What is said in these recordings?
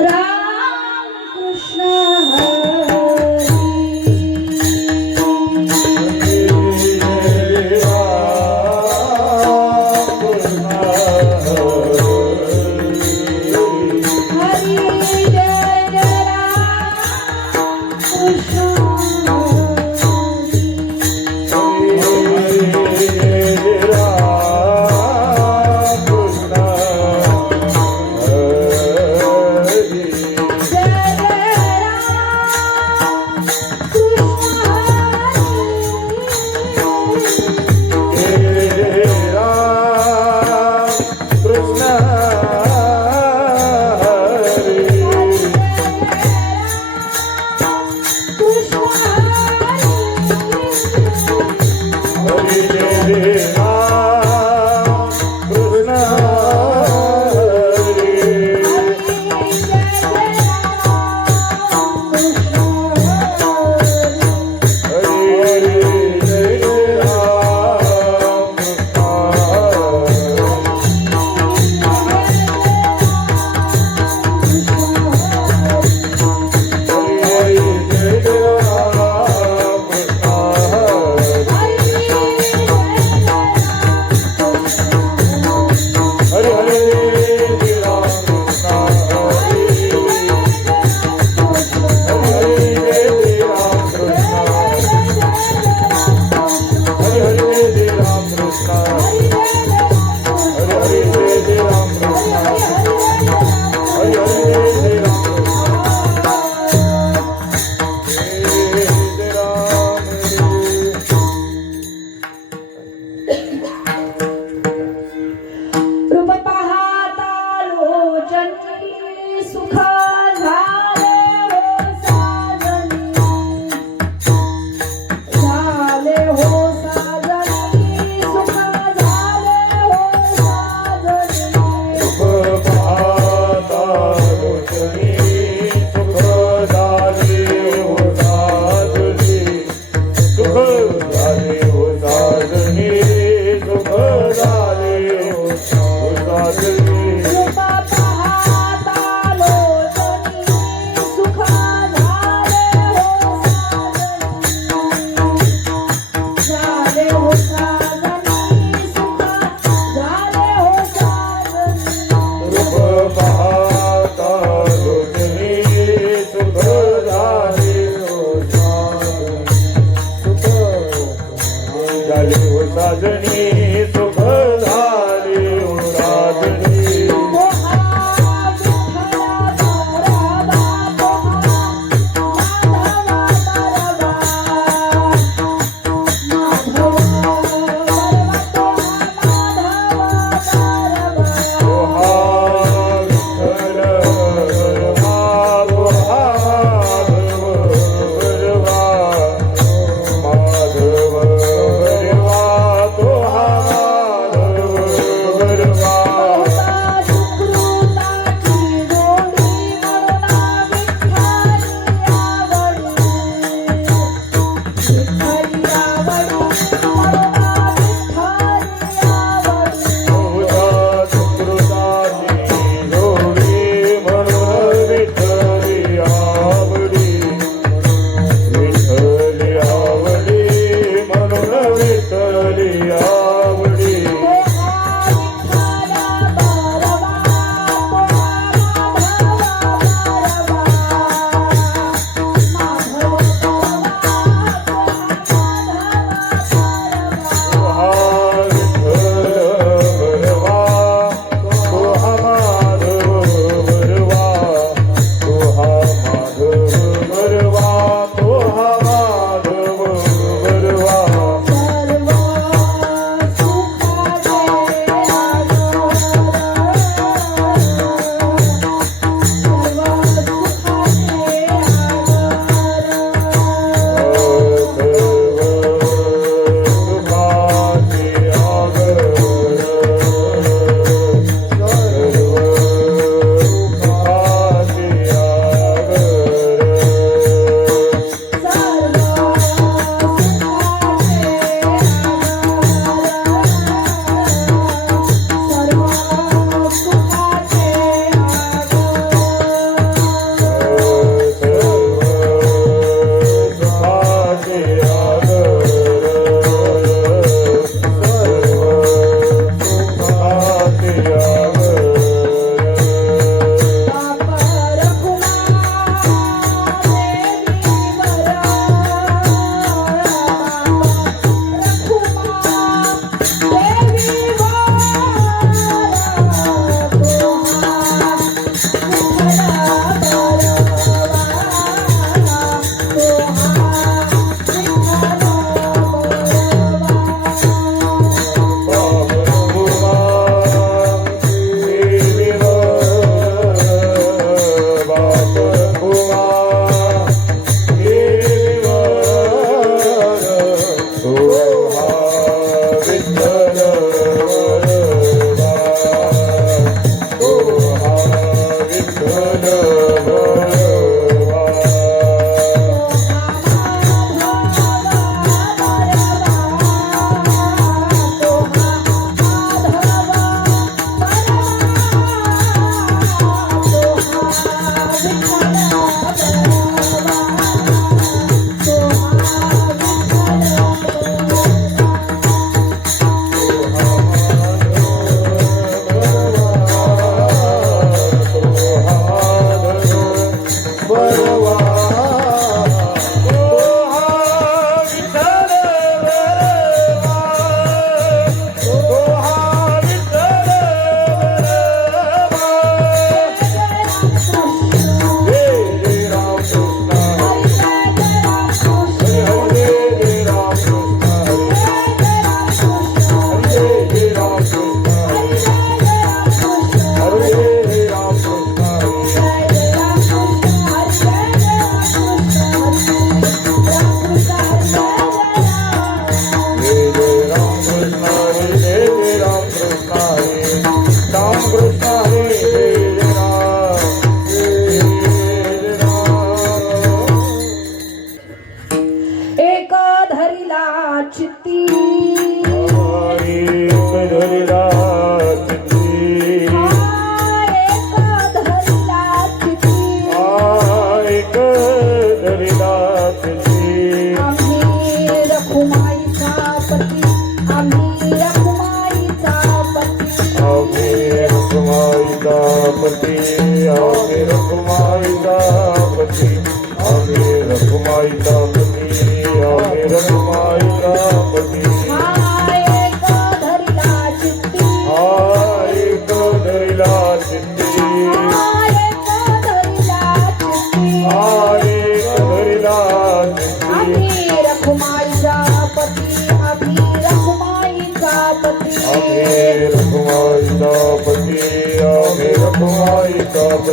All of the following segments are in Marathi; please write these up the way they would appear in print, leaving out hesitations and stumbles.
राम कृष्ण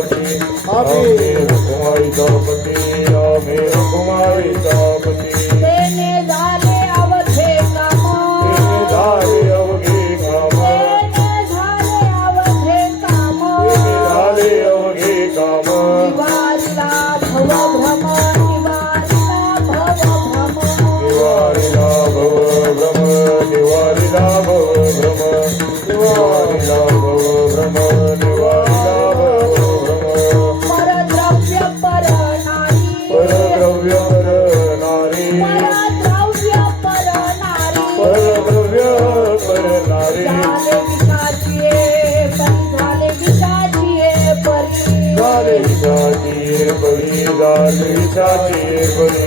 पती आम्ही रखुमाईचा पती आम्ही रखुमाईचा पती तेने झाले अवघे काम तेने झाले अवघे काम तेने झाले अवघे काम तेने झाले अवघे काम निवारिला भवभ्रम निवारिला भवभ्रम निवारिला भवभ्रम निवारिला भवभ्रम निवारिला भवभ्रम परद्रव्य पर नारी परद्रव्य पर नारी परद्रव्य पर नारी परद्रव्य पर नारी झाले विषाचिये परी झाले विषाचिये परी झाले विषाचिये परी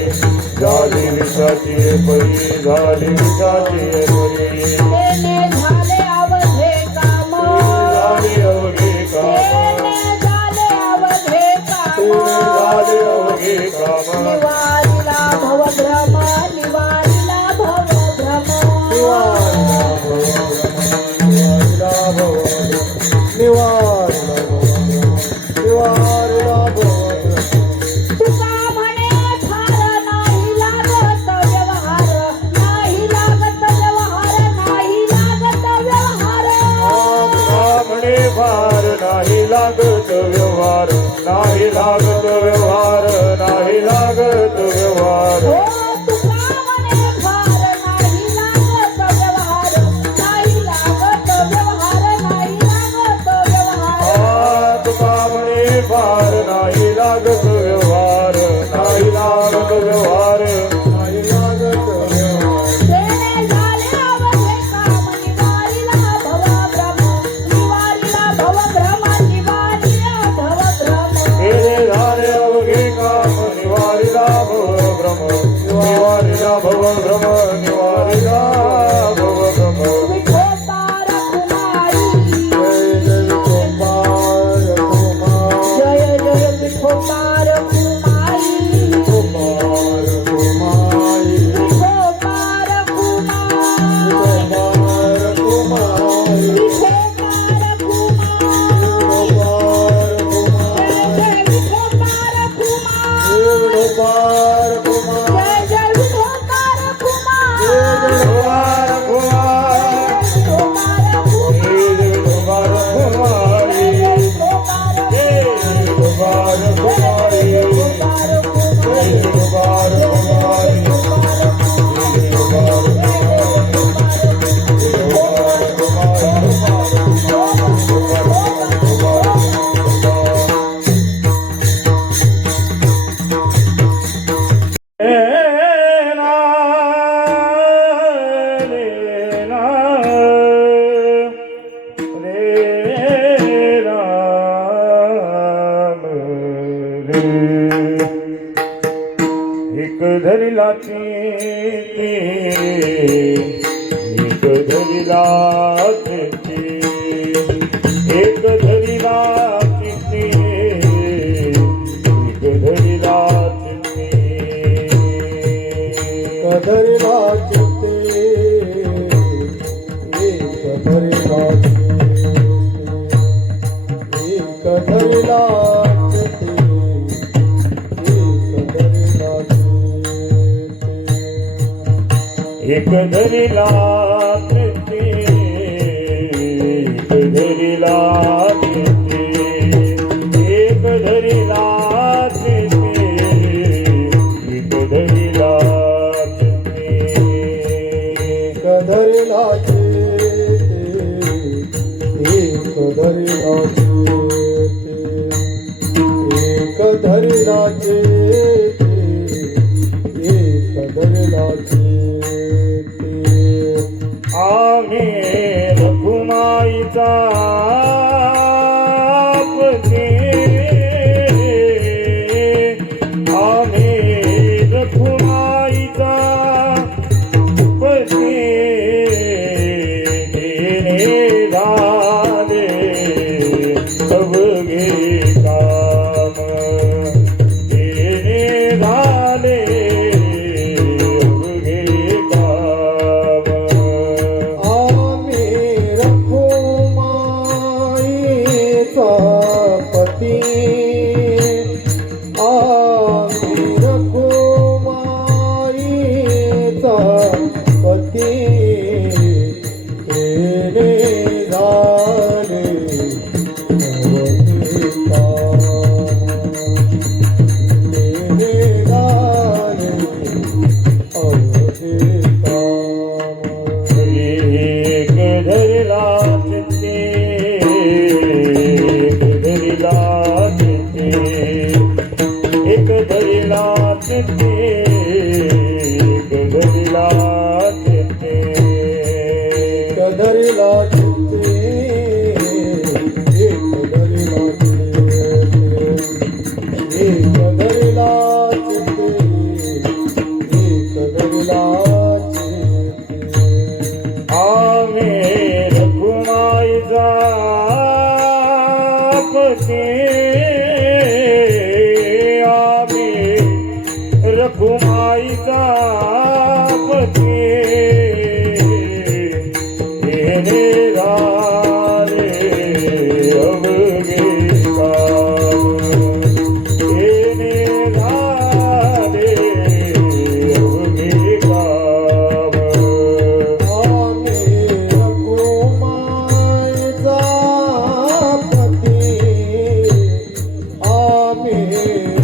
झाले विषाचिये परी झाले विषाचिये परी तेने झाले अवघे काम झाले अवघे काम तेने झाले अवघे काम झाले अवघे काम निवारिला भवभ्रम निवारिला भवभ्रम निवारिला भवभ्रम निवारिला भवभ्रम निवारिला भवभ्रम तुका म्हणे फार नाही लागत व्यवहार नाही लागत व्यवहार नाही लागत व्यवहार म्हणे फार नाही लागत व्यवहार नाही लागत व्यवहार नाही लागत व्यवहार हो तुका म्हणे फार नाही लागत व्यवहार नाही लागत व्यवहार नाही लागत व्यवहार तुका म्हणे फार नाही लागत व्यवहार नाही लागत व्यवहार नाही लागत व्यवहार तेने झाले अवघे काम निवारिला भवभ्रम निवारिला भवभ्रम निवारिला भवभ्रम तेने झाले अवघे काम निवारिला भवभ्रम निवारिला भवभ्रम निवारिला भवभ्रम विठोबा रखुमाई जय जय विठोबा रखुमाई जय जय विठोबा रखुमाई कुमार कुमारी विठोबा रखुमाई कुमार कुमारी विठोबा रखुमाई जय जय विठोबा रखुमाई जय जय विठोबा रखुमाई विठोबा रखुमाई एक धरिला एक धरिला एक धरिला एक धरिला धरिला चित्ते एक धरिला एक धरिला एक धरिला चित्ते एक धरिला चित्ते एक धरिला चित्ते एक धरिला चित्ते एक धरिला चित्ते एक धरिला चित्ते एक धरिला चित्ते एक धरिला आम्ही रखुमाईचा पती आम्ही रखुमाईचा पती तेने झाले अवघे काम तेने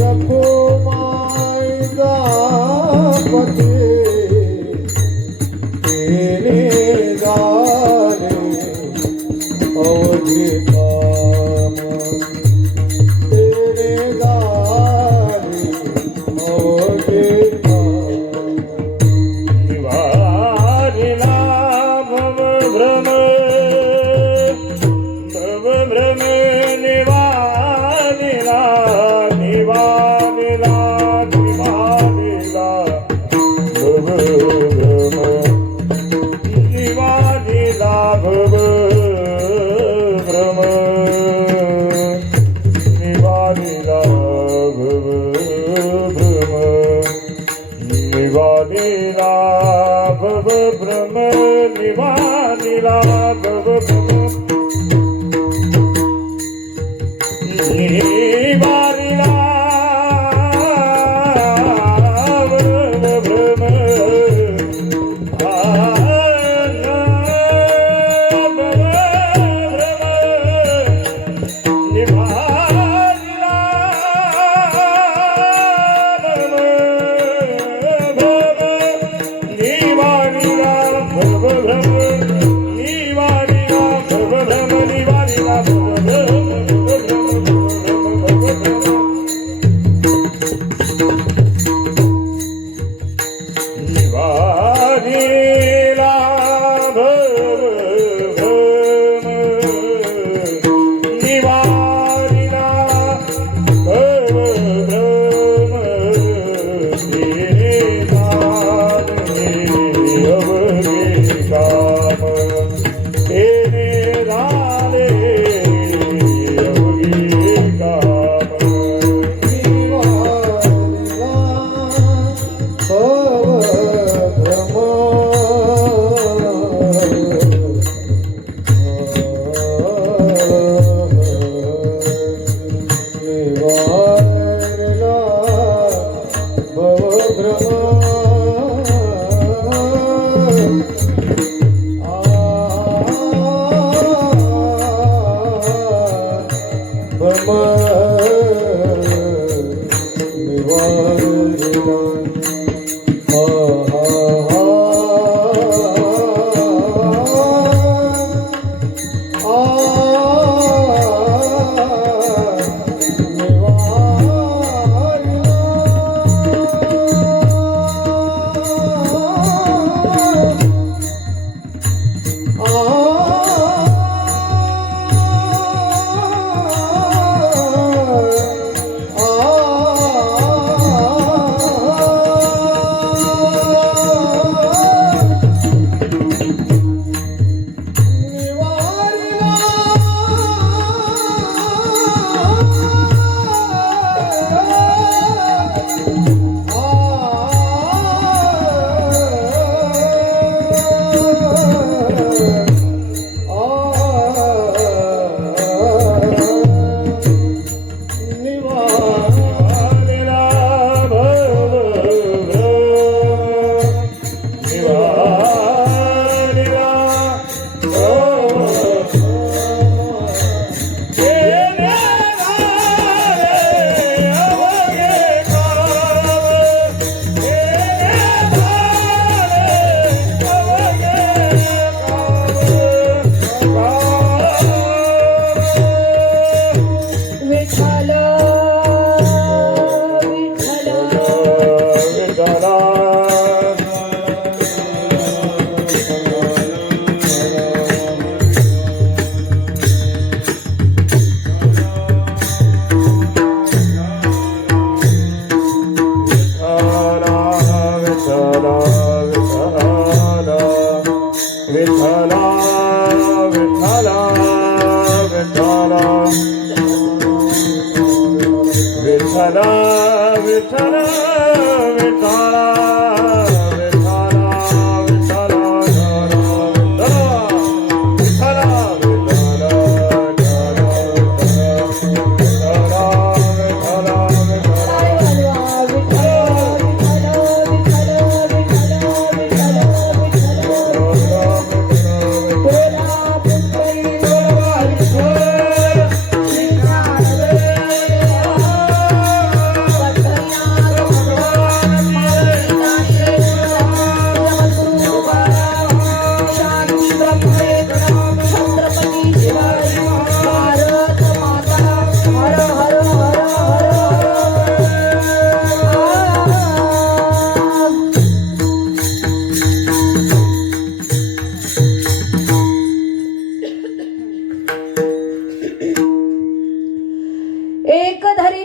रखुमाई जापते तेने जाने अवधि काम तेने जाने अवधि काम निवारिला भव भ्रम निवारिला निवारिला निवारिला भव भ्रम निवारिला भव भ्रम निवारिला भव भ्रम निवारिला भव भ्रम निवारिला भव भ्रम निवारिला भव भ्रम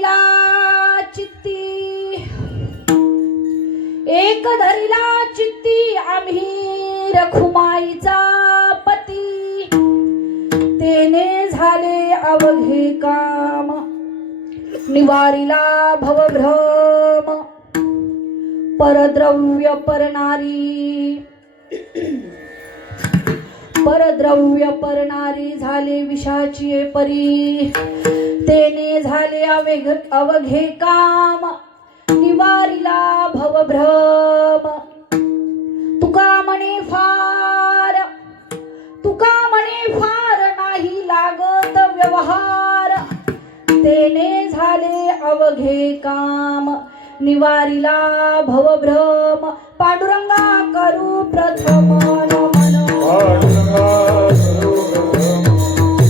धरिला चित्ती एक धरिला चित्ती आम्ही रखुमाईचा पती तेने झाले अवघे काम निवारिला भवभ्रम परद्रव्य परनारी झाले विषाची परी तेने झाले अवघे काम निवारिला भवभ्रम तुका म्हणे फार नाही लागत व्यवहार तेने झाले अवघे काम निवारिला भवभ्रम पांडुरंगा करू प्रथम नमन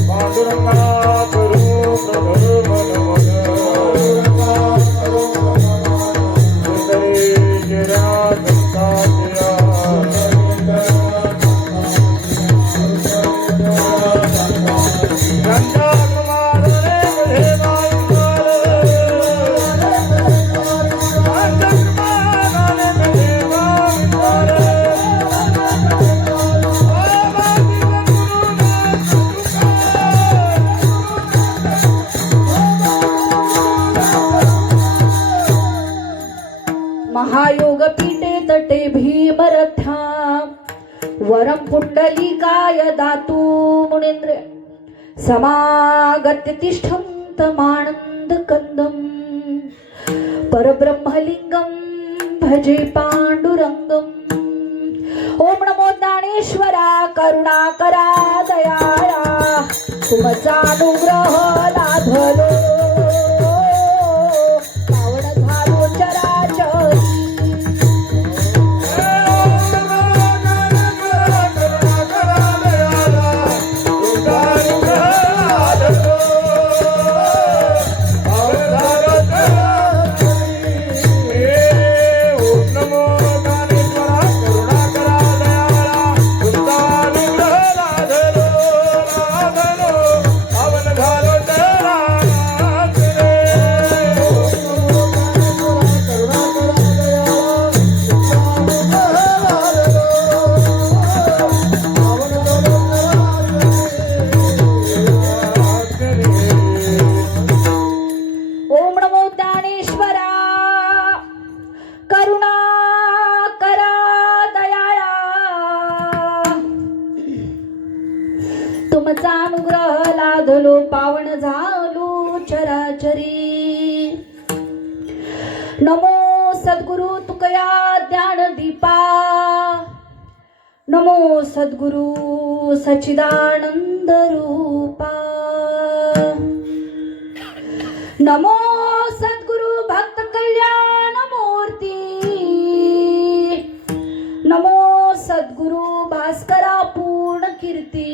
पांडुरंगा करू प्रथम नमन महायोग पीठे तटे भीमरथा वरम पुंडलिकाय दातु मुनींद्र समागत्य तिष्ठन्तमानन्द कंदम परब्रह्मलिंगम भजे पांडुरंगम ओम नमो ज्ञानेश्वरा करुणाकरा दयाळा तुमचा अनुग्रह लाभलो तुमचा अनुग्रह लाधलो पावन झालो चराचरी नमो सद्गुरु तुकया ज्ञान दीपा नमो सद्गुरु सच्चिदानंद रूपा नमो सद्गुरु भक्त कल्याण मूर्ती नमो सद्गुरु भास्करा पूर्ण कीर्ती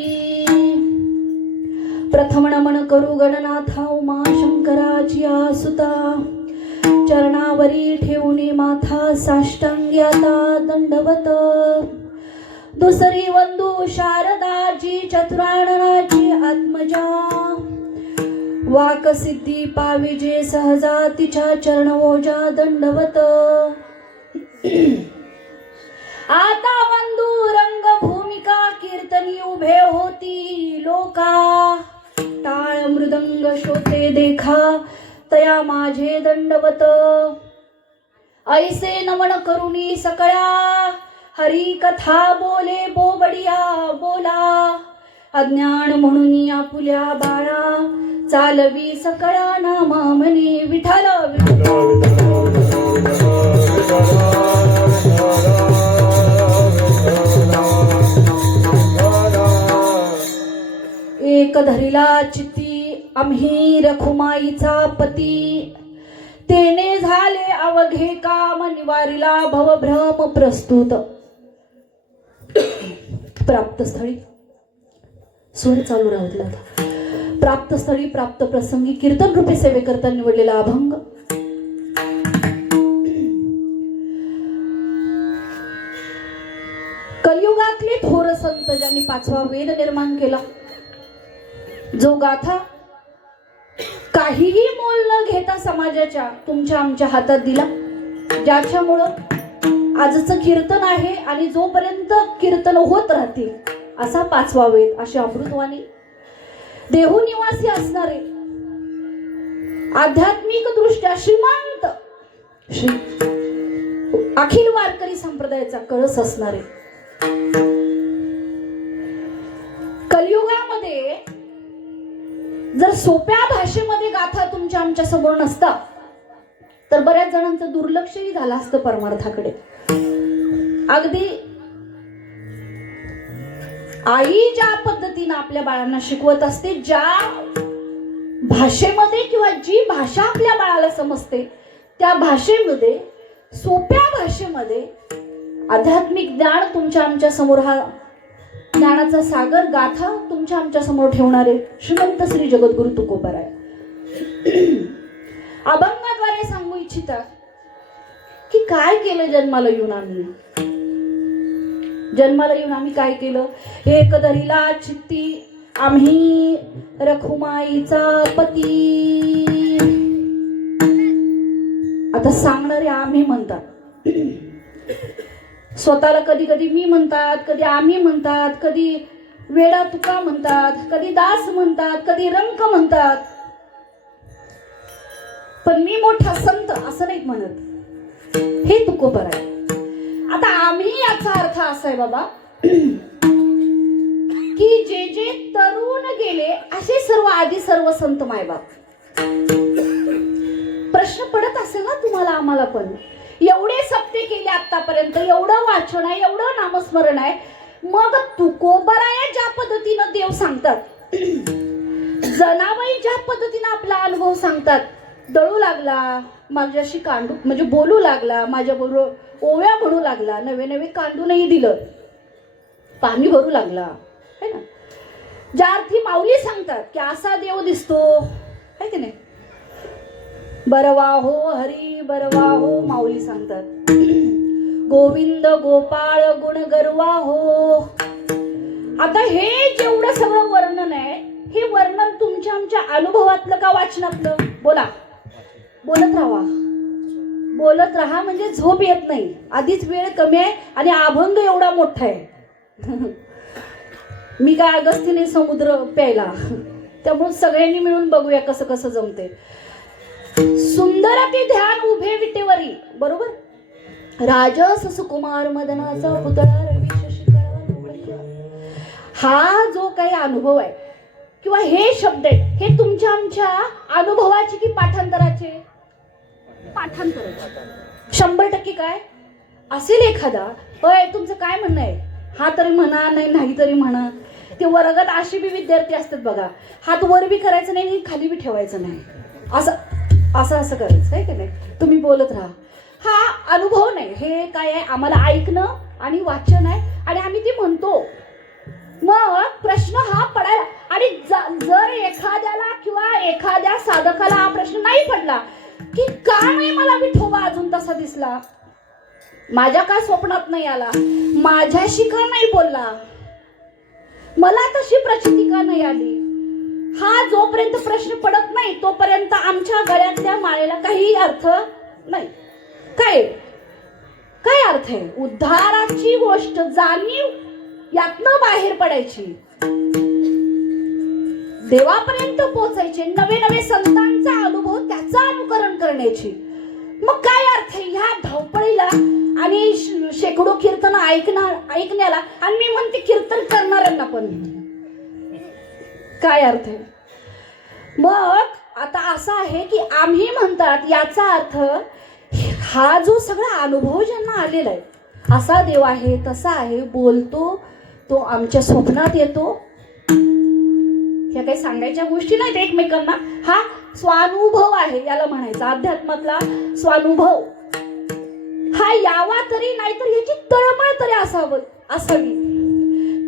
प्रथम नमन करू गणनाथा उमा शंकराची आसुता चरणावरी ठेवणी माथा साष्टांगी आता दंडवत दुसरी वंदू शारदाची चतुराननाची आत्मजा वाक सिद्धी पाविजे सहजा तिच्या चरणवोजा दंडवत आता वंदू रंग भूमिका कीर्तनी उभे होती लोका टाळ मृदंग श्रोते देखा तया माझे दंडवत ऐसे नमन करुणी सकळ्या हरी कथा बोले बोबडिया बोला अज्ञान म्हणून आपुल्या बाळा चालवी सकळा नामा म्हणे विठ्ठल एक धरिला चित्ती आम्ही रखुमाईचा पती तेने झाले अवघे काम निवारिला भवभ्रम प्रस्तुत प्राप्त स्थळी स्वर चालू राहतला प्राप्त स्थळी प्राप्त प्रसंगी कीर्तन रूपी सेवेकरता निवडलेला अभंग कलियुगातले थोर संत ज्यांनी 5वा वेद निर्माण केला जो गाथा काहीही मोल न घेता समाजाच्या तुमच्या आमच्या हातात दिला, ज्याच्यामुळं आजचं कीर्तन आहे आणि जोपर्यंत कीर्तन होत राहतील असा 5वा वेद, अशी अमृतवाणी देहू निवासी असणारे आध्यात्मिक दृष्ट्या श्रीमंत श्री अखिल वारकरी संप्रदायाचा कळस असणारे, कलियुगामध्ये जर सोप्या भाषेमध्ये गाथा तुमच्या आमच्या समोर नसता तर बऱ्याच जणांचं दुर्लक्षही झालं असतं परमार्थाकडे. अगदी आई ज्या पद्धतीनं आपल्या बाळांना शिकवत असते, ज्या भाषेमध्ये किंवा जी भाषा आपल्या बाळाला समजते त्या भाषेमध्ये, सोप्या भाषेमध्ये आध्यात्मिक ज्ञान तुमच्या आमच्या समोर, हा ज्ञानाचा सागर गाथा तुमच्या आमच्या समोर ठेवणारे श्रीमंत श्री जगद्गुरु तुकोबाराय अभंगाद्वारे सांगू इच्छितात की काय केलं जन्माला येऊन आम्ही. जन्माला येऊन आम्ही काय केलं? एक धरिला चित्ती आम्ही रखुमाईचा पती. आता सांगणारे आम्ही म्हणतात, स्वतःला कधी कधी मी म्हणतात, कधी आम्ही म्हणतात, कधी वेडा तुका म्हणतात, कधी दास म्हणतात, कधी रंक म्हणतात, पण मी मोठा संत असं नाही म्हणत. हे तुकोबाराय. आता आम्ही याचा अर्थ असा आहे बाबा की जे जे तरुण गेले असे सर्व आधी सर्व संत मायबाप. प्रश्न पडत असेल ना तुम्हाला, आम्हाला पण. एवढे सप्ते केले आतापर्यंत, एवढं वाचन आहे, एवढं नामस्मरण आहे, मग तुकोबाराय ज्या पद्धतीनं देव सांगतात, जनाबाई ज्या पद्धतीनं आपला अनुभव सांगतात, दळू लागला माझ्याशी, कांडू म्हणजे बोलू लागला माझ्या बरोबर, ओव्या म्हणू लागला, नवे नवे कांडूनही दिलं, पाणी भरू लागला, है ना. ज्या अर्थी माऊली सांगतात की असा देव दिसतो, है की नाही, बरवा हो हरी बरवा हो, माऊली सांगतात गोविंद गोपाळ गुण गरवा हो. आता हे जेवढं सगळं वर्णन आहे, हे वर्णन तुमच्या आमच्या अनुभवातलं का वाचनातलं? बोला, बोलत राहा, बोलत राहा, म्हणजे झोप येत नाही. आधीच वेळ कमी आहे आणि अभंग एवढा मोठा आहे. मी काय अगस्तीने समुद्र प्यायला, त्यामुळे सगळ्यांनी मिळून बघूया कसं कसं जमते. सुंदर ते ध्यान उभे विटेवरी, बरोबर. राजस सुकुमार मदनाचा पुतळा रवी शशिकला. हा जो काही अनुभव आहे किंवा हे शब्द आहेत, हे तुमच्या आमच्या अनुभवाचे की पाठांतराचे? पाठांतराचे. 100% काय असेल एखादा, होय तुमचं काय म्हणणं आहे, हा तरी म्हणा, नाही तरी म्हणा. ते वर्गात असे बी विद्यार्थी असतात बघा, हात वर बी करायचं नाही आणि खाली बी ठेवायचं नाही, असं असं असं करायचं आहे की नाही. तुम्ही बोलत राहा, हा अनुभव नाही. हे काय आहे, आम्हाला ऐकणं आणि वाचन आहे आणि आम्ही ते म्हणतो. मग प्रश्न हा पडायला, आणि जर एखाद्याला किंवा एखाद्या साधकाला हा प्रश्न नाही पडला की का नाही मला विठोबा अजून तसा दिसला, माझ्या का स्वप्नात नाही आला, माझ्याशी का नाही बोलला, मला तशी प्रचिती का नाही आली, हा जोपर्यंत प्रश्न पडत नाही तोपर्यंत आमच्या गळ्यातल्या माळेला काही अर्थ नाही. काय काय अर्थ आहे? उद्धाराची गोष्ट, जाणीव, यातनं बाहेर पडायची, देवापर्यंत पोहोचायचे, नवे नवे संतांचा अनुभव त्याचं अनुकरण करण्याची. मग काय अर्थ आहे ह्या धावपळीला आणि शेकडो कीर्तन ऐकण्याला, आणि मी म्हणते कीर्तन करणाऱ्यांना पण काय अर्थ आहे? मग आता असं आहे की आम्ही म्हणतात याचा अर्थ हा जो सगळा अनुभव ज्यांना आलेला आहे, असा देव आहे, तसा आहे, बोलतो, तो आमच्या स्वप्नात येतो. ह्या काही सांगायच्या गोष्टी नाहीत एकमेकांना, हा स्वानुभव आहे, याला म्हणायचं अध्यात्मातला स्वानुभव. हा यावा तरी, नाहीतर याची तळमळ तरी असावी.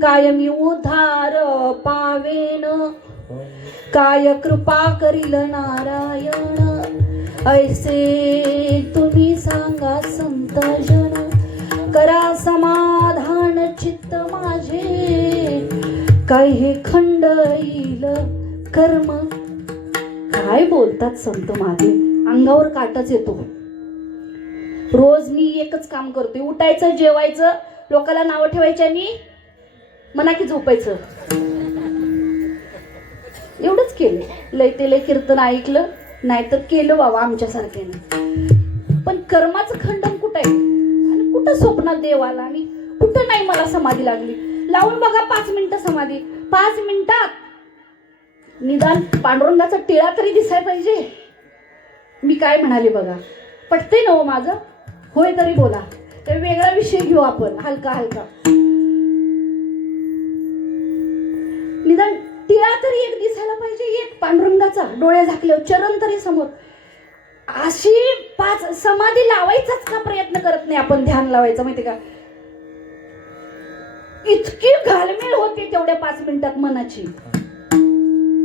कायमी उद्धार पावेन, काय कृपा करील नारायण, ऐसे तुम्ही सांगा संत जन, करा समाधान चित्त माझे, काय हे खंड येईल कर्म. काय बोलतात संत मागे, अंगावर काटाच येतो. रोज मी एकच काम करते, उठायचं, जेवायचं, लोकांना नावं ठेवायची आणि मना की झोपायचं. एवढंच केलं. लय ते लय कीर्तन ऐकलं, नाहीतर केलं बाबा आमच्यासारख्याने. पण कर्माचं खंडन कुठं आहे आणि कुठं स्वप्नात देव आला आणि कुठं नाही मला समाधी लागली. लावून बघा 5 मिनिटं समाधी. 5 मिनिटात निदान पांडुरंगाचा टिळा तरी दिसायला पाहिजे. मी काय म्हणाले बघा, पटते ना हो माझं? होय तरी बोला. तर वेगळा विषय घेऊ आपण, हलका हलका. निदान टिळा तरी एक दिसायला पाहिजे, एक पांडुरंगाचा, डोळे झाकल्यावर चरण तरी समोर. अशी 5 समाधी लावायचाच का प्रयत्न करत नाही आपण? ध्यान लावायचं माहिती का? इतकी घालमेल होते तेवढ्या 5 मिनिटात मनाची.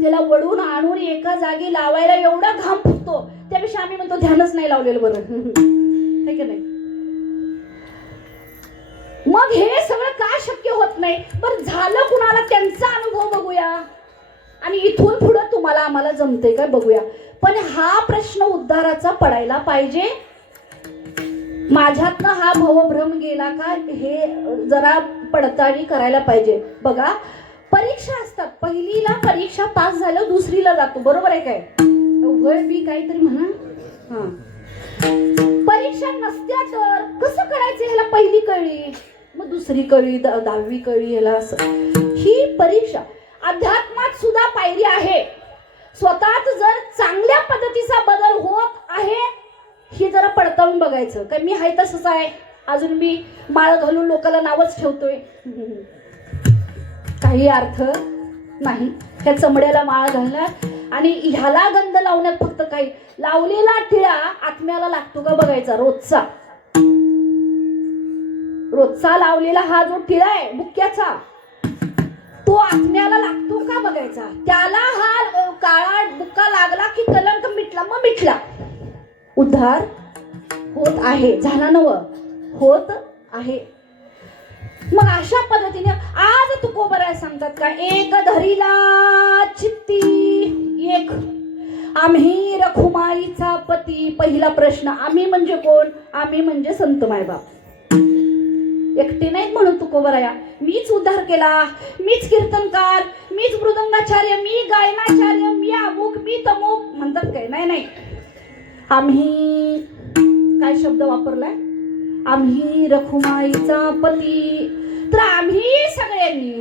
त्याला वडून आणून एका जागी लावायला एवढा घाम फुटतो. त्यापेक्षा आम्ही म्हणतो ध्यानच नाही लावलेलं बरं. है की नाही? मग हे सगळं का शक्य होत नाही? बरं झालं कुणाला, त्यांचा अनुभव बघूया आणि इथून पुढे तुम्हाला आम्हाला जमते काय बघूया. पण हा प्रश्न उद्धाराचा पडायला पाहिजे. माझ्यातनं हा भवभ्रम गेला का हे जरा पडताळणी करायला पाहिजे. बघा, परीक्षा असतात. पहिलीला परीक्षा पास झालं, दुसरीला जातो, बरोबर आहे काय? होय, मी काहीतरी म्हणा. हा, परीक्षा नसत्या तर कसं कळायचं ह्याला पहिली कळली, मग दुसरी कळली, 10वी कळली, ह्याला असं. ही परीक्षा अध्यात्मात सुद्धा पायरी आहे. स्वतःच जर चांगल्या पद्धतीचा बदल होत आहे हे जरा पडताळून बघायचं. काय मी आहे तसंच आहे, अजून मी माळ घालून लोकांना नावच ठेवतोय, काही अर्थ नाही. ह्या चमड्याला माळ घालणार आणि ह्याला गंध लावण्यात फक्त काही. लावलेला टिळा आत्म्याला लागतो का बघायचा. रोजचा रोजचा लावलेला हा जो टिळा आहे बुक्क्याचा, तो आत्म्याला लागतो का बघायचा. त्याला हा काळा बुक्का लागला की कलंक मिटला, मग मिटला. उद्धार होत आहे. झाला नव, होत आहे. मग अशा पद्धतीने आज तुकोबराय सांगतात का, एक धरीला चित्ती एक, आम्ही रखुमाईचा पती. पहिला प्रश्न, आम्ही म्हणजे कोण? आम्ही म्हणजे संत मायबाप. एकटे नाहीत म्हणून तुकोबराया. मीच उद्धार केला, मीच कीर्तनकार, मीच मृदंगाचार्य, मी गायनाचार्य, मी अमुक, मी तमुक म्हणतात काय? नाही नाही. आम्ही काय शब्द वापरलाय? आम्ही रखुमाईचा पती. तर आम्ही सगळ्यांनी,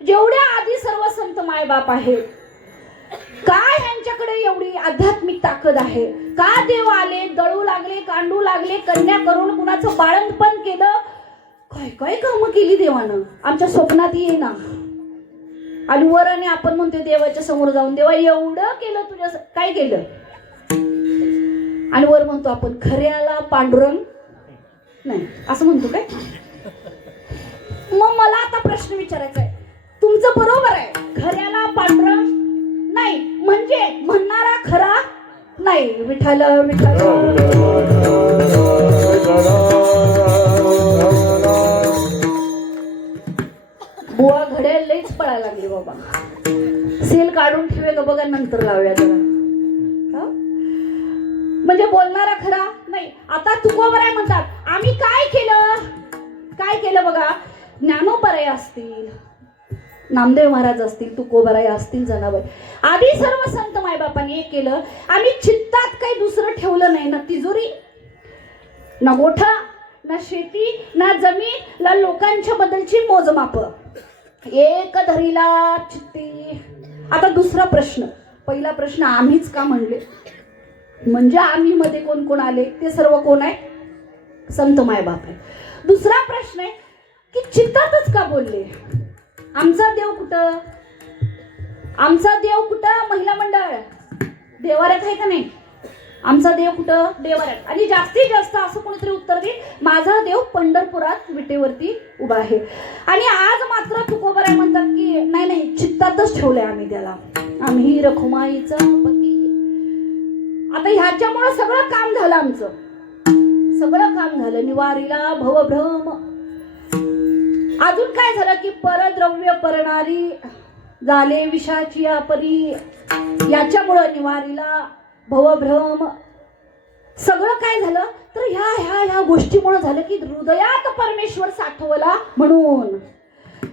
जेवढ्या आधी सर्व संत मायबाप आहेत, काय ह्यांच्याकडे एवढी आध्यात्मिक ताकद आहे? का देव आले, दळू लागले, कांडू लागले, कन्या करून कुणाचं बाळंतपण केलं, काय काय कामं केली देवानं. आमच्या स्वप्नात ये ना आणि वर, आणि आपण म्हणतो देवाच्या समोर जाऊन, देवा एवढं केलं तुझ्या, काय केलं? आणि वर म्हणतो आपण खऱ्याला पांडुरंग नाही, असं म्हणतो काय? मग मला आता प्रश्न विचारायचा आहे, तुमचं बरोबर आहे, खऱ्याला पांडुरंग नाही म्हणजे म्हणणारा खरा नाही. विठ्ठल विठ्ठल बुवा घड्याळ लईच पळायला लागली बाबा. सेल काढून ठेवे का बघा, नंतर लावूया जरा. म्हणजे बोलणारा खरा नाही. आता तुकोबराय म्हणतात आम्ही काय केलं, काय केलं बघा. ज्ञानोबराय असतील, नामदेव महाराज असतील, तुकोबराय असतील, जनाबाई, आधी सर्व संत मायबापांनी एक केलं. आम्ही चित्तात काही दुसरं ठेवलं नाही. ना तिजोरी, ना गोठा, ना शेती, ना जमीन, ना लोकांच्या बद्दलची मोजमाप. एक धरीला चित्ती. आता दुसरा प्रश्न. पहिला प्रश्न आम्हीच का म्हणले, म्हणजे आम्ही मध्ये कोण कोण आले? ते सर्व कोण आहे? संत मायबाप आहे. दुसरा प्रश्न आहे की चित्तातच का बोलले? आमचा देव कुठं? आमचा देव कुठं? महिला मंडळ देवाऱ्यात आहे का नाही? आमचा देव कुठं? देवाऱ्यात. आणि जास्तीत जास्त असं कोणीतरी उत्तर दे, माझा देव पंढरपुरात विटेवरती उभा आहे. आणि आज मात्र तुकोबराय म्हणतात की नाही नाही, चित्तातच ठेवलंय आम्ही त्याला, आम्ही रखुमाईचा पती. आता ह्याच्यामुळे सगळं काम झालं आमचं, सगळं काम झालं. निवारीला भवभ्रम. अजून काय झालं की परद्रव्य परणारी झाले विषाची या परी, याच्यामुळं निवारीला भवभ्रम. सगळं काय झालं तर ह्या ह्या ह्या गोष्टीमुळे झालं की हृदयात परमेश्वर साठवला, म्हणून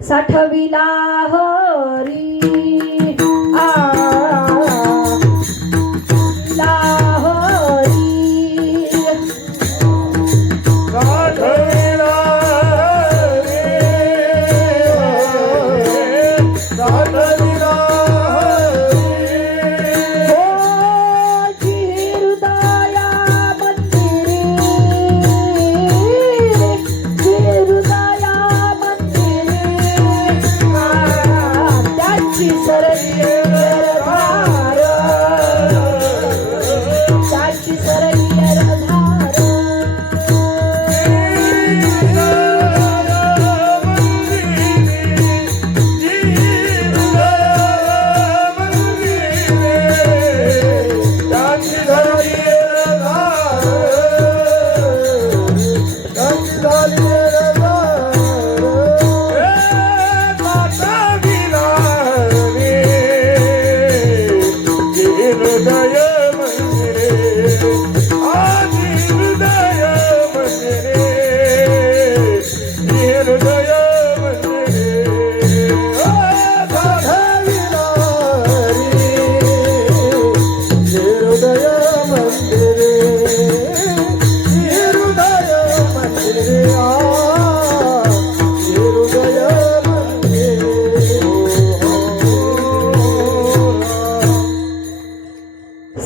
साठविला हरी ला हरी. साठविला साठविला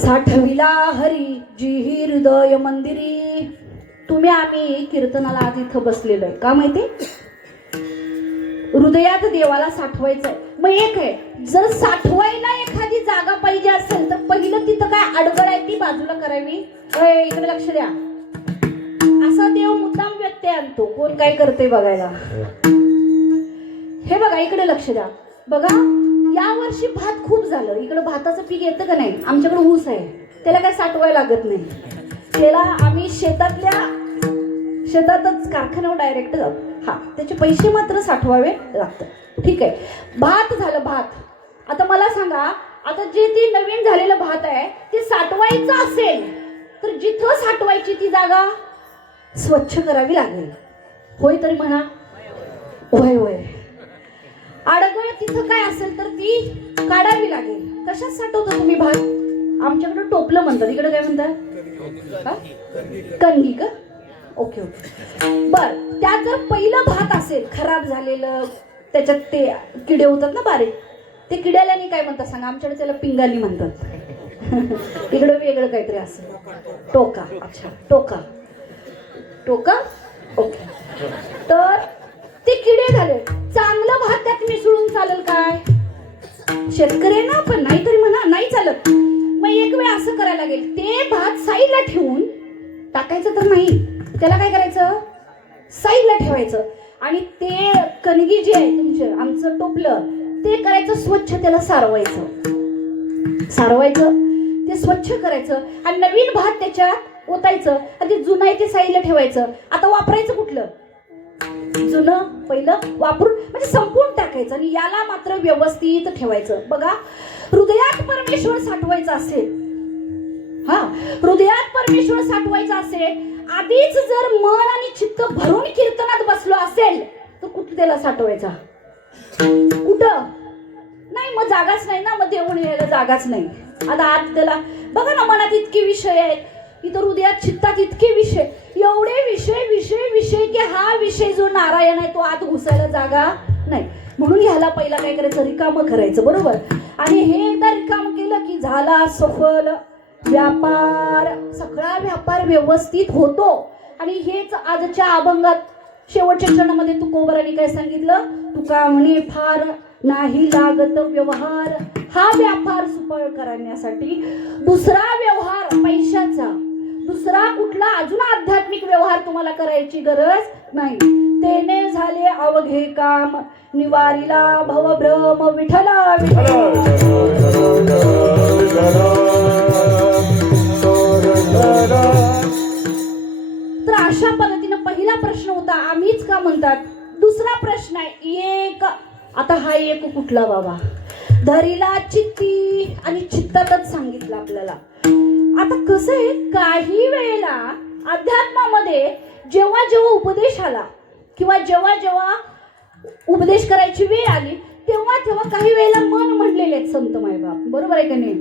साठविला हरी जी हृदय मंदिरी. तुम्ही आम्ही कीर्तनाला आज इथं बसलेलो आहे का माहिती? हृदयात देवाला साठवायचं आहे. मग एक आहे, जर साठवायला एखादी जागा पाहिजे असेल तर पहिलं तिथं काय अडगळ आहे ती बाजूला करावी. इकडे लक्ष द्या. असा देव मुद्दाम व्यत्यय आणतो, कोण काय करते बघायला. हे बघा इकडे लक्ष द्या. बघा या वर्षी भात खूप झालं. इकडे भाताचं पीक येतं का नाही? आमच्याकडे ऊस आहे, त्याला काय साठवायला लागत नाही. त्याला आम्ही शेतातच कारखान्यावर डायरेक्ट जातो. हा, त्याचे पैसे मात्र साठवावे लागतात. ठीक आहे, भात झालं. भात आता मला सांगा, आता जे ती नवीन झालेलं भात आहे ते साठवायचं असेल तर जिथं साठवायची ती जागा स्वच्छ करावी लागेल. होय तरी म्हणा. होय होय. आडगळ तिथं काय असेल तर ती काढावी लागेल. कशात साठवता तुम्ही भात? आमच्याकडे टोपलं म्हणतात, इकडे काय म्हणतात? कणगी का? ओके ओके बर. त्यात जर पहिलं भात असेल खराब झालेलं, त्याच्यात ते किडे होतात ना बारीक, ते किड्यालानी काय म्हणतात सांगा? आमच्याकडे त्याला पिंगाली म्हणतात. इकडे वेगळं काहीतरी असेल. टोका. अच्छा, टोका. टोका ओके. तर ते किडे झाले. चांगलं भात त्यात मिसळून चालेल काय? शेतकरी ना आपण, नाही तरी म्हणा नाही चालत. मग एक वेळ असं करायला लागेल, ते भात साईडला ठेवून टाकायचं तर नाही, त्याला काय करायचं? साईडला ठेवायचं. आणि ते कणगी जी आहे तुमचं, आमचं टोपलं, ते करायचं स्वच्छ. त्याला सारवायचं. ते स्वच्छ करायचं आणि नवीन भात त्याच्यात ओतायचं. आणि ते जुनं आहे ते साईडला ठेवायचं. आता वापरायचं कुठलं? जुनं पहिलं वापरून म्हणजे संपून टाकायचं आणि याला मात्र व्यवस्थित ठेवायचं. बघा, हृदयात परमेश्वर साठवायचं असेल, हा, हृदयात परमेश्वर साठवायचं असेल, आधीच जर मन आणि चित्त भरून कीर्तनात बसलो असेल तर कुठं त्याला साठवायचा? कुठं नाही. मग जागाच नाही ना, मग देऊन यायला जागाच नाही. आता आज त्याला बघा ना, मनात इतके विषय आहेत, इथं हृदयात चित्तात इतके विषय, एवढे विषय विषय विषय की हा विषय जो नारायण आहे तो आत घुसायला जागा नाही. म्हणून ह्याला पहिला काय करायचं? रिकामं करायचं. बरोबर. आणि हे एकदा रिकाम केलं की झाला सफल व्यापार. सगळा व्यापार व्यवस्थित होतो. आणि हेच आजच्या अभंगात शेवटच्या क्षणामध्ये तुकोबारांनी काय सांगितलं? तुका म्हणे फार नाही लागत व्यवहार. हा व्यापार सुफळ करण्यासाठी दुसरा व्यवहार पैशाचा, दुसरा कुठला अजून आध्यात्मिक व्यवहार तुम्हाला करायची गरज नाही. तेने झाले अवघे काम, निवारीला भवभ्रम विठला तर अशा पद्धतीने पहिला प्रश्न होता आम्हीच का म्हणतात. दुसरा प्रश्न आहे, एक आता हा एक कुठला बाबा, धरीला चित्ती आणि चित्तातच सांगितलं आपल्याला. आता कसं आहे, काही वेळेला अध्यात्मामध्ये जेव्हा जेव्हा उपदेश आला किंवा जेव्हा जेव्हा उपदेश करायची वेळ आली तेव्हा तेव्हा काही वेळेला मन म्हणलेले आहेत संत मायबाप, बरोबर आहे का नाही?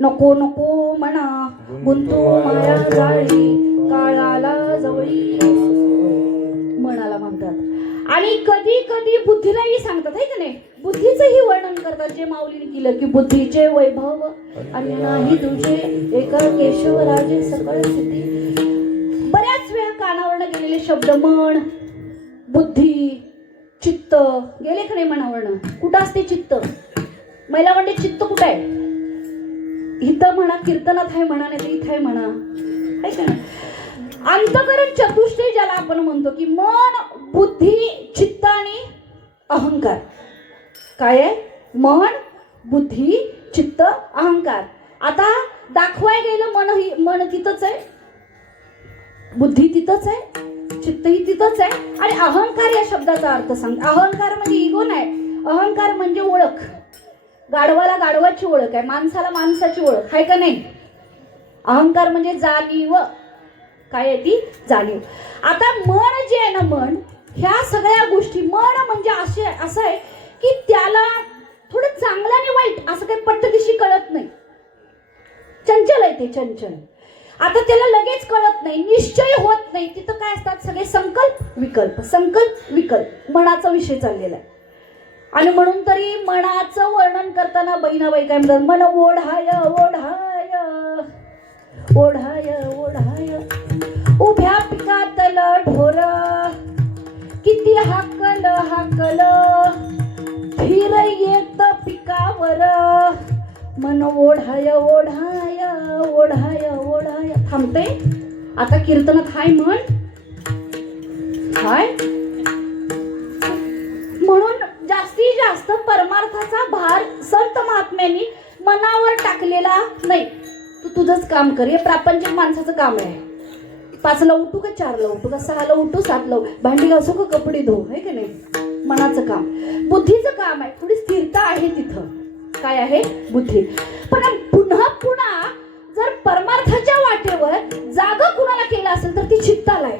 नको नको म्हणा गुंतू माया जाळी, काळाला जवळी मनाला म्हणतात. आणि कधी कधी बुद्धीलाही सांगतात, आहे का नाही? बुद्धीचंही वर्णन करतात जे माऊलीने केलं की बुद्धीचे वैभव आणि नाही तुझे एका केशवराजे सकळ सिद्धी. बऱ्याच वेळा कानावरनं गेलेले शब्द मन, बुद्धी, चित्त गेले का नाही मनावरनं? कुठं असते चित्त? महिला म्हणते चित्त कुठं आहे? इथं म्हणा, कीर्तनात आहे म्हणा, नाही तर इथं आहे म्हणा, आहे का नाही? अंतःकरण चतुष्टय ज्याला आपण म्हणतो की मन, बुद्धी, चित्त आणि अहंकार. काय आहे? मन, बुद्धी, चित्त, अहंकार. आता दाखवाय गेलं मन तिथंच आहे, बुद्धी तिथंच आहे, चित्तही तिथंच आहे आणि अहंकार या शब्दाचा अर्थ सांग. अहंकार म्हणजे इगो नाही, अहंकार म्हणजे ओळख. गाढवाला गाढवाची ओळख आहे, माणसाला माणसाची ओळख आहे का नाही? अहंकार म्हणजे जाणीव. काय आहे ती? जाणीव. आता मन जे आहे ना, मन ह्या सगळ्या गोष्टी, मन म्हणजे असं आहे की त्याला थोडं चांगलं आणि वाईट असं काही पटदिशी कळत नाही. चंचल आहे ते, चंचल. आता त्याला लगेच कळत नाही, निश्चय होत नाही. तिथं काय असतात? सगळे संकल्प विकल्प, संकल्प विकल्प, मनाचा विषय चाललेला आहे. आणि म्हणून तरी मनाचं वर्णन करताना बहिणाबाई काय म्हणतात? मन ओढाय ओढाय ओढाय ओढाय, उभ्या पिकातल ढोर किती हाकल हाकल, धीर येत पिकावर, मन ओढाय ओढाय ओढाय ओढाय. थांबते आता कीर्तनात हाय म्हण, हाय. म्हणून जास्तीत जास्त परमार्थाचा भार संत महात्म्यांनी मनावर टाकलेला नाही. तू तुझंच काम कर, हे प्रापंचिक माणसाचं काम आहे. 5ला उठू का 4ला उठू का 6ला उठू 7ला, भांडी घासू का कपडे धुवू, आहे की नाही? मनाचं काम. बुद्धीचं काम आहे, थोडी स्थिरता आहे तिथं. काय आहे? बुद्धी. पण पुन्हा पुन्हा जर परमार्थाच्या वाटेवर जागा कुणाला केला असेल तर ती चित्ताला आहे.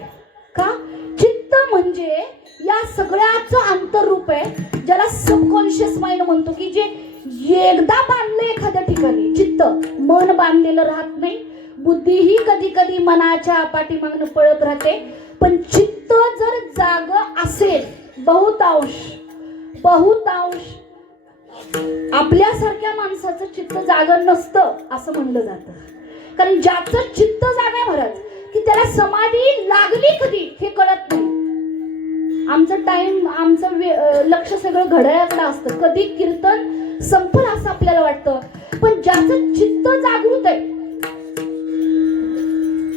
का? चित्त म्हणजे या सगळ्याचं आंतररूप आहे, ज्याला सबकॉन्शियस माइंड म्हणतो, की जे एकदा बांधलं एखाद्या ठिकाणी. चित्त, मन बांधलेलं राहत नाही. बुद्धी ही कधी कधी मनाच्या पाठीमागनं पळत राहते. पण चित्त जर जाग असेल, बहुतांश आपल्यासारख्या माणसाचं चित्त जागं नसतं असं म्हणलं जातं. कारण ज्याचं चित्त जाग आहे महाराज, की त्याला समाधी लागली कधी हे कळत नाही. आमचं लक्ष सगळं घड्याळाकडे असतं, कधी कीर्तन संपलं असं आपल्याला वाटतं. पण ज्याचं चित्त जागृत आहे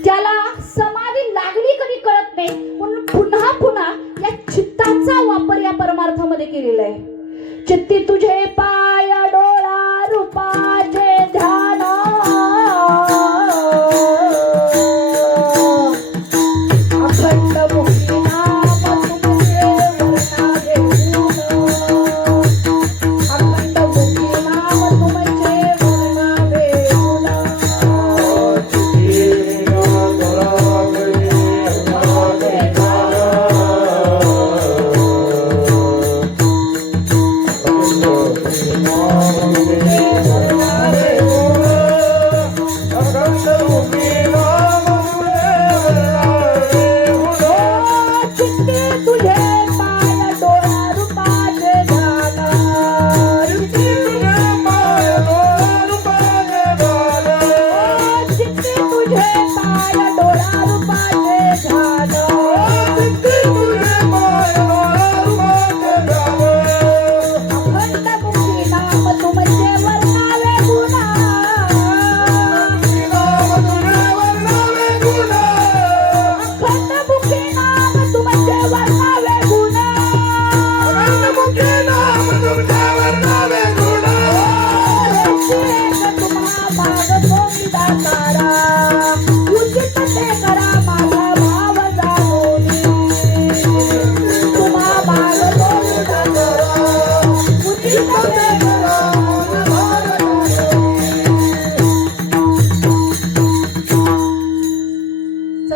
त्याला समाधी लागली कधी कळत नाही. म्हणून पुन्हा पुन्हा या चित्ताचा वापर या परमार्थामध्ये केलेला आहे. चित्ती तुझे पाय डोळा रूपाचे ध्यान, अखंड मुक्ती नाम तुझे वर्णावे गुण, अखंड मुक्ती नाम तुझे वर्णावे गुण. Oh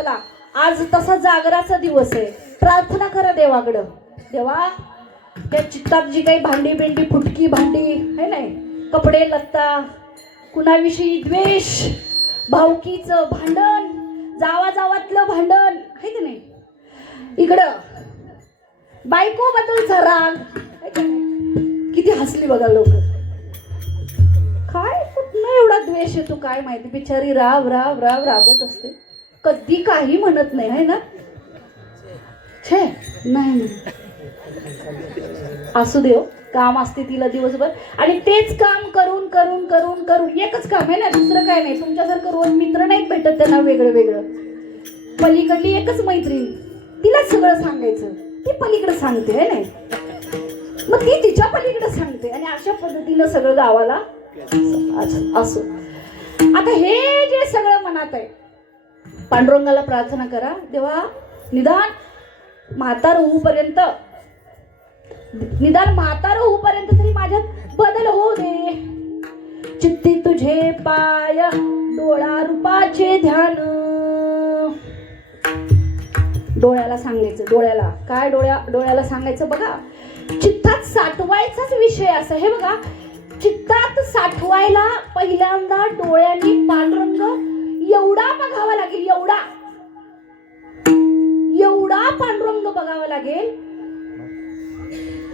चला आज तसा जागराचा दिवस आहे, प्रार्थना करा देवाकडं. देवा त्या चित्तात जी काही भांडी बेंडी फुटकी भांडी आहे नाही, कपडे लत्ता, कुणाविषयी द्वेष, भावकीचं भांडण, जावाजावातलं भांडण आहे की नाही, इकडं बायको बद्दलचा राग आहे का नाही? किती हसली बघा लोक. काय कुठनं एवढा द्वेष येतो काय माहिती, बिचारी राव राव राव राबत असते, कधी काही म्हणत नाही आहे ना. छे नाही असू देव, काम असते तिला दिवसभर आणि तेच काम करून करून करून करून एकच काम आहे ना, दुसरं काय नाही. तुमच्यासारखं रोज मित्र नाहीत भेटत त्यांना वेगळं वेगळं. पलीकडली एकच मैत्रीण, तिला सगळं सांगायचं, ती पलीकडे सांगते आहे नाही, मग ती तिच्या पलीकडे सांगते आणि अशा पद्धतीनं सगळं गावाला असो. आता हे जे सगळं मनात आहे, पांडुरंगाला प्रार्थना करा, देवा निदान म्हातार होऊपर्यंत तरी माझ्यात बदल होऊ दे. चित्ती तुझे पाय डोळा रूपाचे ध्यान. डोळ्याला सांगायचं, डोळ्याला काय, डोळ्याला सांगायचं बघा, चित्तात साठवायचाच विषय असा हे बघा. चित्तात साठवायला पहिल्यांदा डोळ्यांनी पांडुरंग एवढा बघावा लागेल, एवढा पांडुरंग बघावा लागेल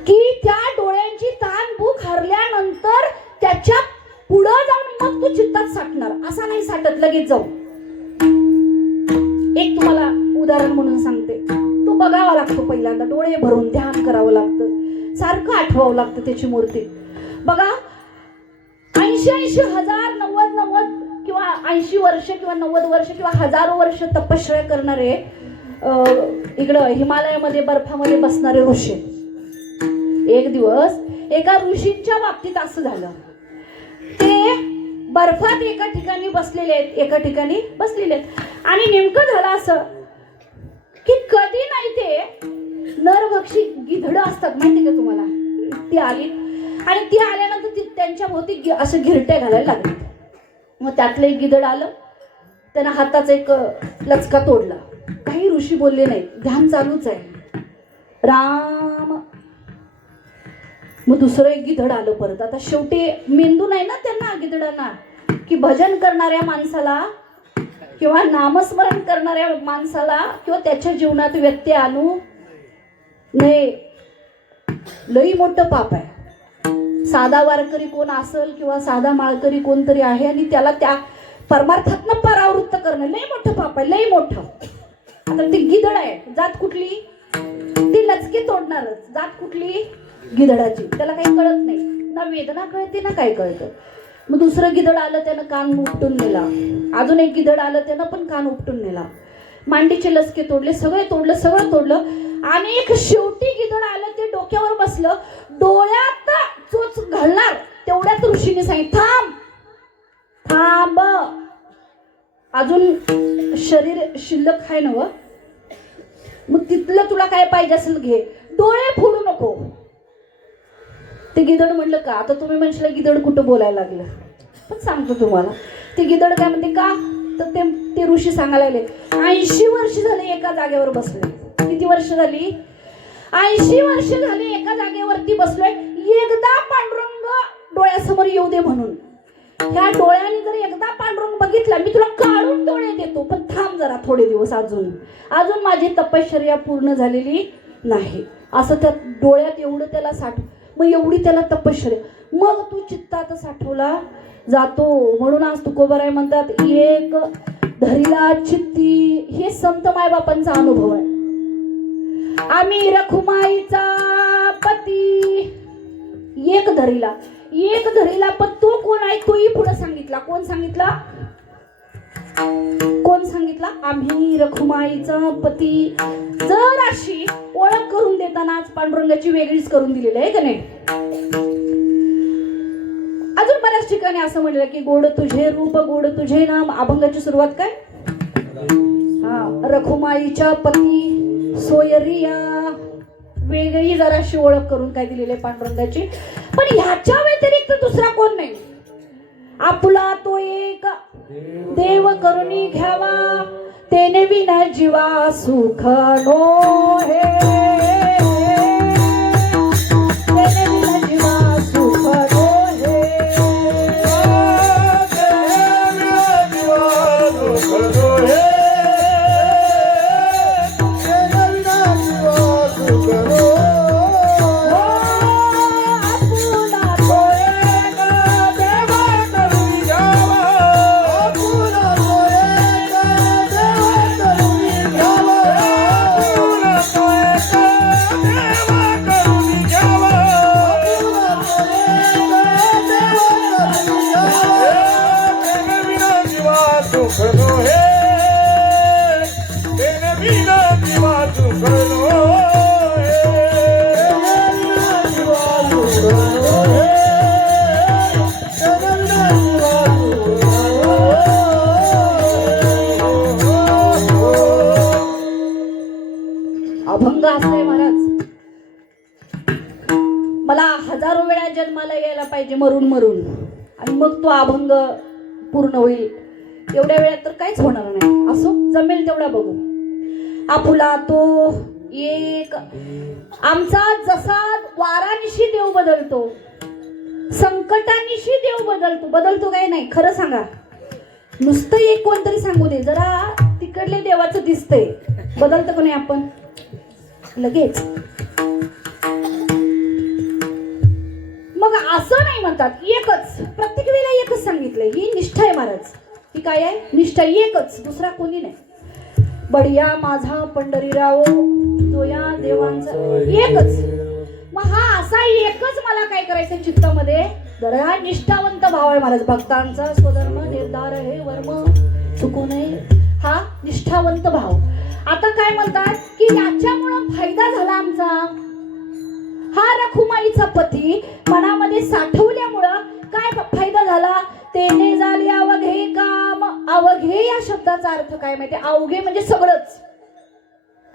की त्या डोळ्यांची ताण भूक हरल्यानंतर त्याच्या पुढं जाऊन मग तू चित्तात साठणार, असा नाही साठत लगेच जाऊ. एक तुम्हाला उदाहरण म्हणून सांगते, तो बघावा लागतो पहिल्यांदा, डोळे भरून ध्यान करावं लागतं, सारखं आठवावं लागतं त्याची मूर्ती. बघा 80 हजार 90 किंवा 80 वर्ष किंवा 90 वर्ष किंवा हजारो वर्ष तपश्चर्या करणारे इकडं हिमालयामध्ये बर्फामध्ये बसणारे ऋषी. एक दिवस एका ऋषींच्या बाबतीत असं झालं, ते बर्फात एका ठिकाणी बसलेले आहेत आणि नेमकं झालं असं की कधी नाही ते नरभक्षी गिधडं असतात माहिती का तुम्हाला, ती आली आणि ती आल्यानंतर ती त्यांच्या भोवती असं घिरट्या घालायला लागले. मग त्यातलं एक गिधड आलं, त्यानं हाताचा एक लचका तोडला. काही ऋषी बोलले नाही, ध्यान चालूच आहे, राम. मग दुसरं एक गिधड आलं परत. आता शेवटी मेंदू नाही ना त्यांना गिधडांना की भजन करणाऱ्या माणसाला किंवा नामस्मरण करणाऱ्या माणसाला किंवा त्याच्या जीवनात व्यत्यय आणू नये, लई मोठं पाप आहे. साधा वारकरी कोण असेल किंवा साधा माळकरी कोणतरी आहे आणि त्याला त्या परमार्थातनं परावृत्त करणं लई मोठं पाप आहे, लई मोठं. आता ती गिधड आहे, जात कुठली, ती लचके तोडणारच, जात कुठली गिधडाची, त्याला काही कळत नाही, ना वेदना कळते ना काय कळतं. मग दुसरं गिधड आलं, त्यानं कान उपटून नेला. अजून एक गिधड आलं, त्यानं पण कान उपटून नेला. मांडीचे लचके तोडले, सगळं तोडलं आणि एक शेवटी गिधड आलं, ते डोक्यावर बसलं, डोळ्यात चोच घालणार तेवढ्यात ऋषीने सांगितलं, थांब, अजून शरीर शिल्लक आहे ना, मग तिथलं तुला काय पाहिजे असेल घे, डोळे फोडू नको. ते गिधड म्हणलं का, आता तुम्ही म्हणशील गिधड कुठं बोलायला लागलं, पण सांगतो तुम्हाला. ते गिधड काय म्हणते का, तर ते ऋषी सांगायला लागले, 80 वर्ष झाले एका जागेवर बसले. किती वर्ष झाली, 80 वर्ष झाली एका जागेवरती बसलोय, एकदा पांडुरंग डोळ्यासमोर येऊ दे म्हणून. ह्या डोळ्याने जर एकदा पांडुरंग बघितला, मी तुला काढून डोळे देतो, पण थांब जरा थोडे दिवस, अजून माझी तपश्चर्या पूर्ण झालेली नाही. असं त्या डोळ्यात एवढं त्याला मग एवढी त्याला तपश्चर्या, मग तू चित्तात साठवला जातो. म्हणून आज तुकोबाराय म्हणतात, एक धरिला चित्ती. हे संत मायबापांचा अनुभव आहे. आम्ही रखुमाईचा पती एक धरिला, पण तो कोण आहे तोही पुढे सांगितला. कोण सांगितला, आम्ही रखुमाईचा पती. जर अशी ओळख करून देताना आज पांडुरंगाची वेगळीच करून दिलेली आहे का नाही. अजून बऱ्याच ठिकाणी असं म्हणलं की गोड तुझे रूप गोड तुझे नाम. अभंगाची सुरुवात काय, रखुमाईच्या पती सोयरिया. वेगळी जराशी ओळख करून काय दिलेली आहे पांडुरंगाची. पण ह्याच्या व्यतिरिक्त दुसरा कोण नाही. आपला तो एक देव करुणी घ्यावा, तेने विना जीवा सुख नो हे, तेने विना जीवा सुख नो हे, अभंग असाय महाराज. मला हजारो वेळा जन्माला यायला पाहिजे मरून मरून, आणि मग तो अभंग पूर्ण होईल. एवढ्या वेळात तर काहीच होणार नाही. असो, जमेल तेवढा बघू. आपुला तो एक आमचा जसा वारानिशी देव बदलतो, संकटानिशी देव बदलतो. बदलतो काय नाही, खरं सांगा. नुसतं एक कोणतरी सांगू दे, जरा तिकडले देवाचं दिसतंय, बदलतं का नाही आपण लगेच. मग असं नाही म्हणतात. एकच, प्रत्येक वेळेला एकच सांगितलंय. ही निष्ठा आहे महाराज. ही काय आहे? निष्ठा एकच, दुसरा कोणी नाही. बडिया माझा पंढरीराव तो या देवांचा एकच. मग हा असा एकच मला काय करायचं चित्तामध्ये, जरा हा निष्ठावंत भाव आहे महाराज. भक्तांचा स्वधर्म निर्धार हे वर्म चुकू नये, हा निष्ठावंत भाव. आता काय म्हणतात की याच्यामुळं फायदा झाला आमचा. हा रखुमाईचा पती मनामध्ये साठवल्यामुळं काय फायदा झाला. तेने झाले अवघे काम. अवघे या शब्दाचा अर्थ काय माहिती? अवघे म्हणजे सगळंच.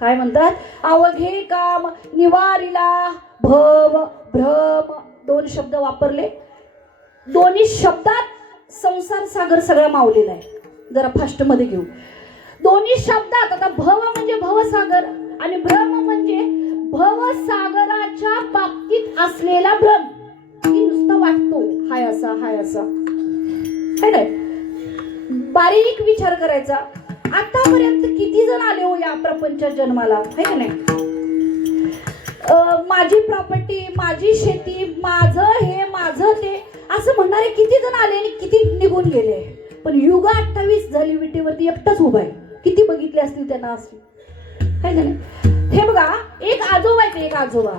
काय म्हणतात? अवघे काम निवारिला भव भ्रम. दोन शब्द वापरले. दोन्ही शब्दात संसार सागर सगळा मावलेला आहे. जरा फास्ट मध्ये घेऊ. दोन्ही शब्दात. आता भव म्हणजे भवसागर आणि भ्रम म्हणजे भवसागराच्या बाबतीत असलेला भ्रम. की नुसता वाटतो हाय असा हाय असा, है नाही. बारीक विचार करायचा. आतापर्यंत किती जण आले हो या प्रपंच जन्माला, है का नाही. माझी प्रॉपर्टी, माझी शेती, माझं हे माझं ते असं म्हणणारे किती जण आले आणि किती निघून गेले. पण युग 28 झाली, विटेवरती एकटाच उभा आहे. किती बघितले असतील त्यांना असतील, है का नाही. हे बघा, एक आजोबा आहे. एक आजोबा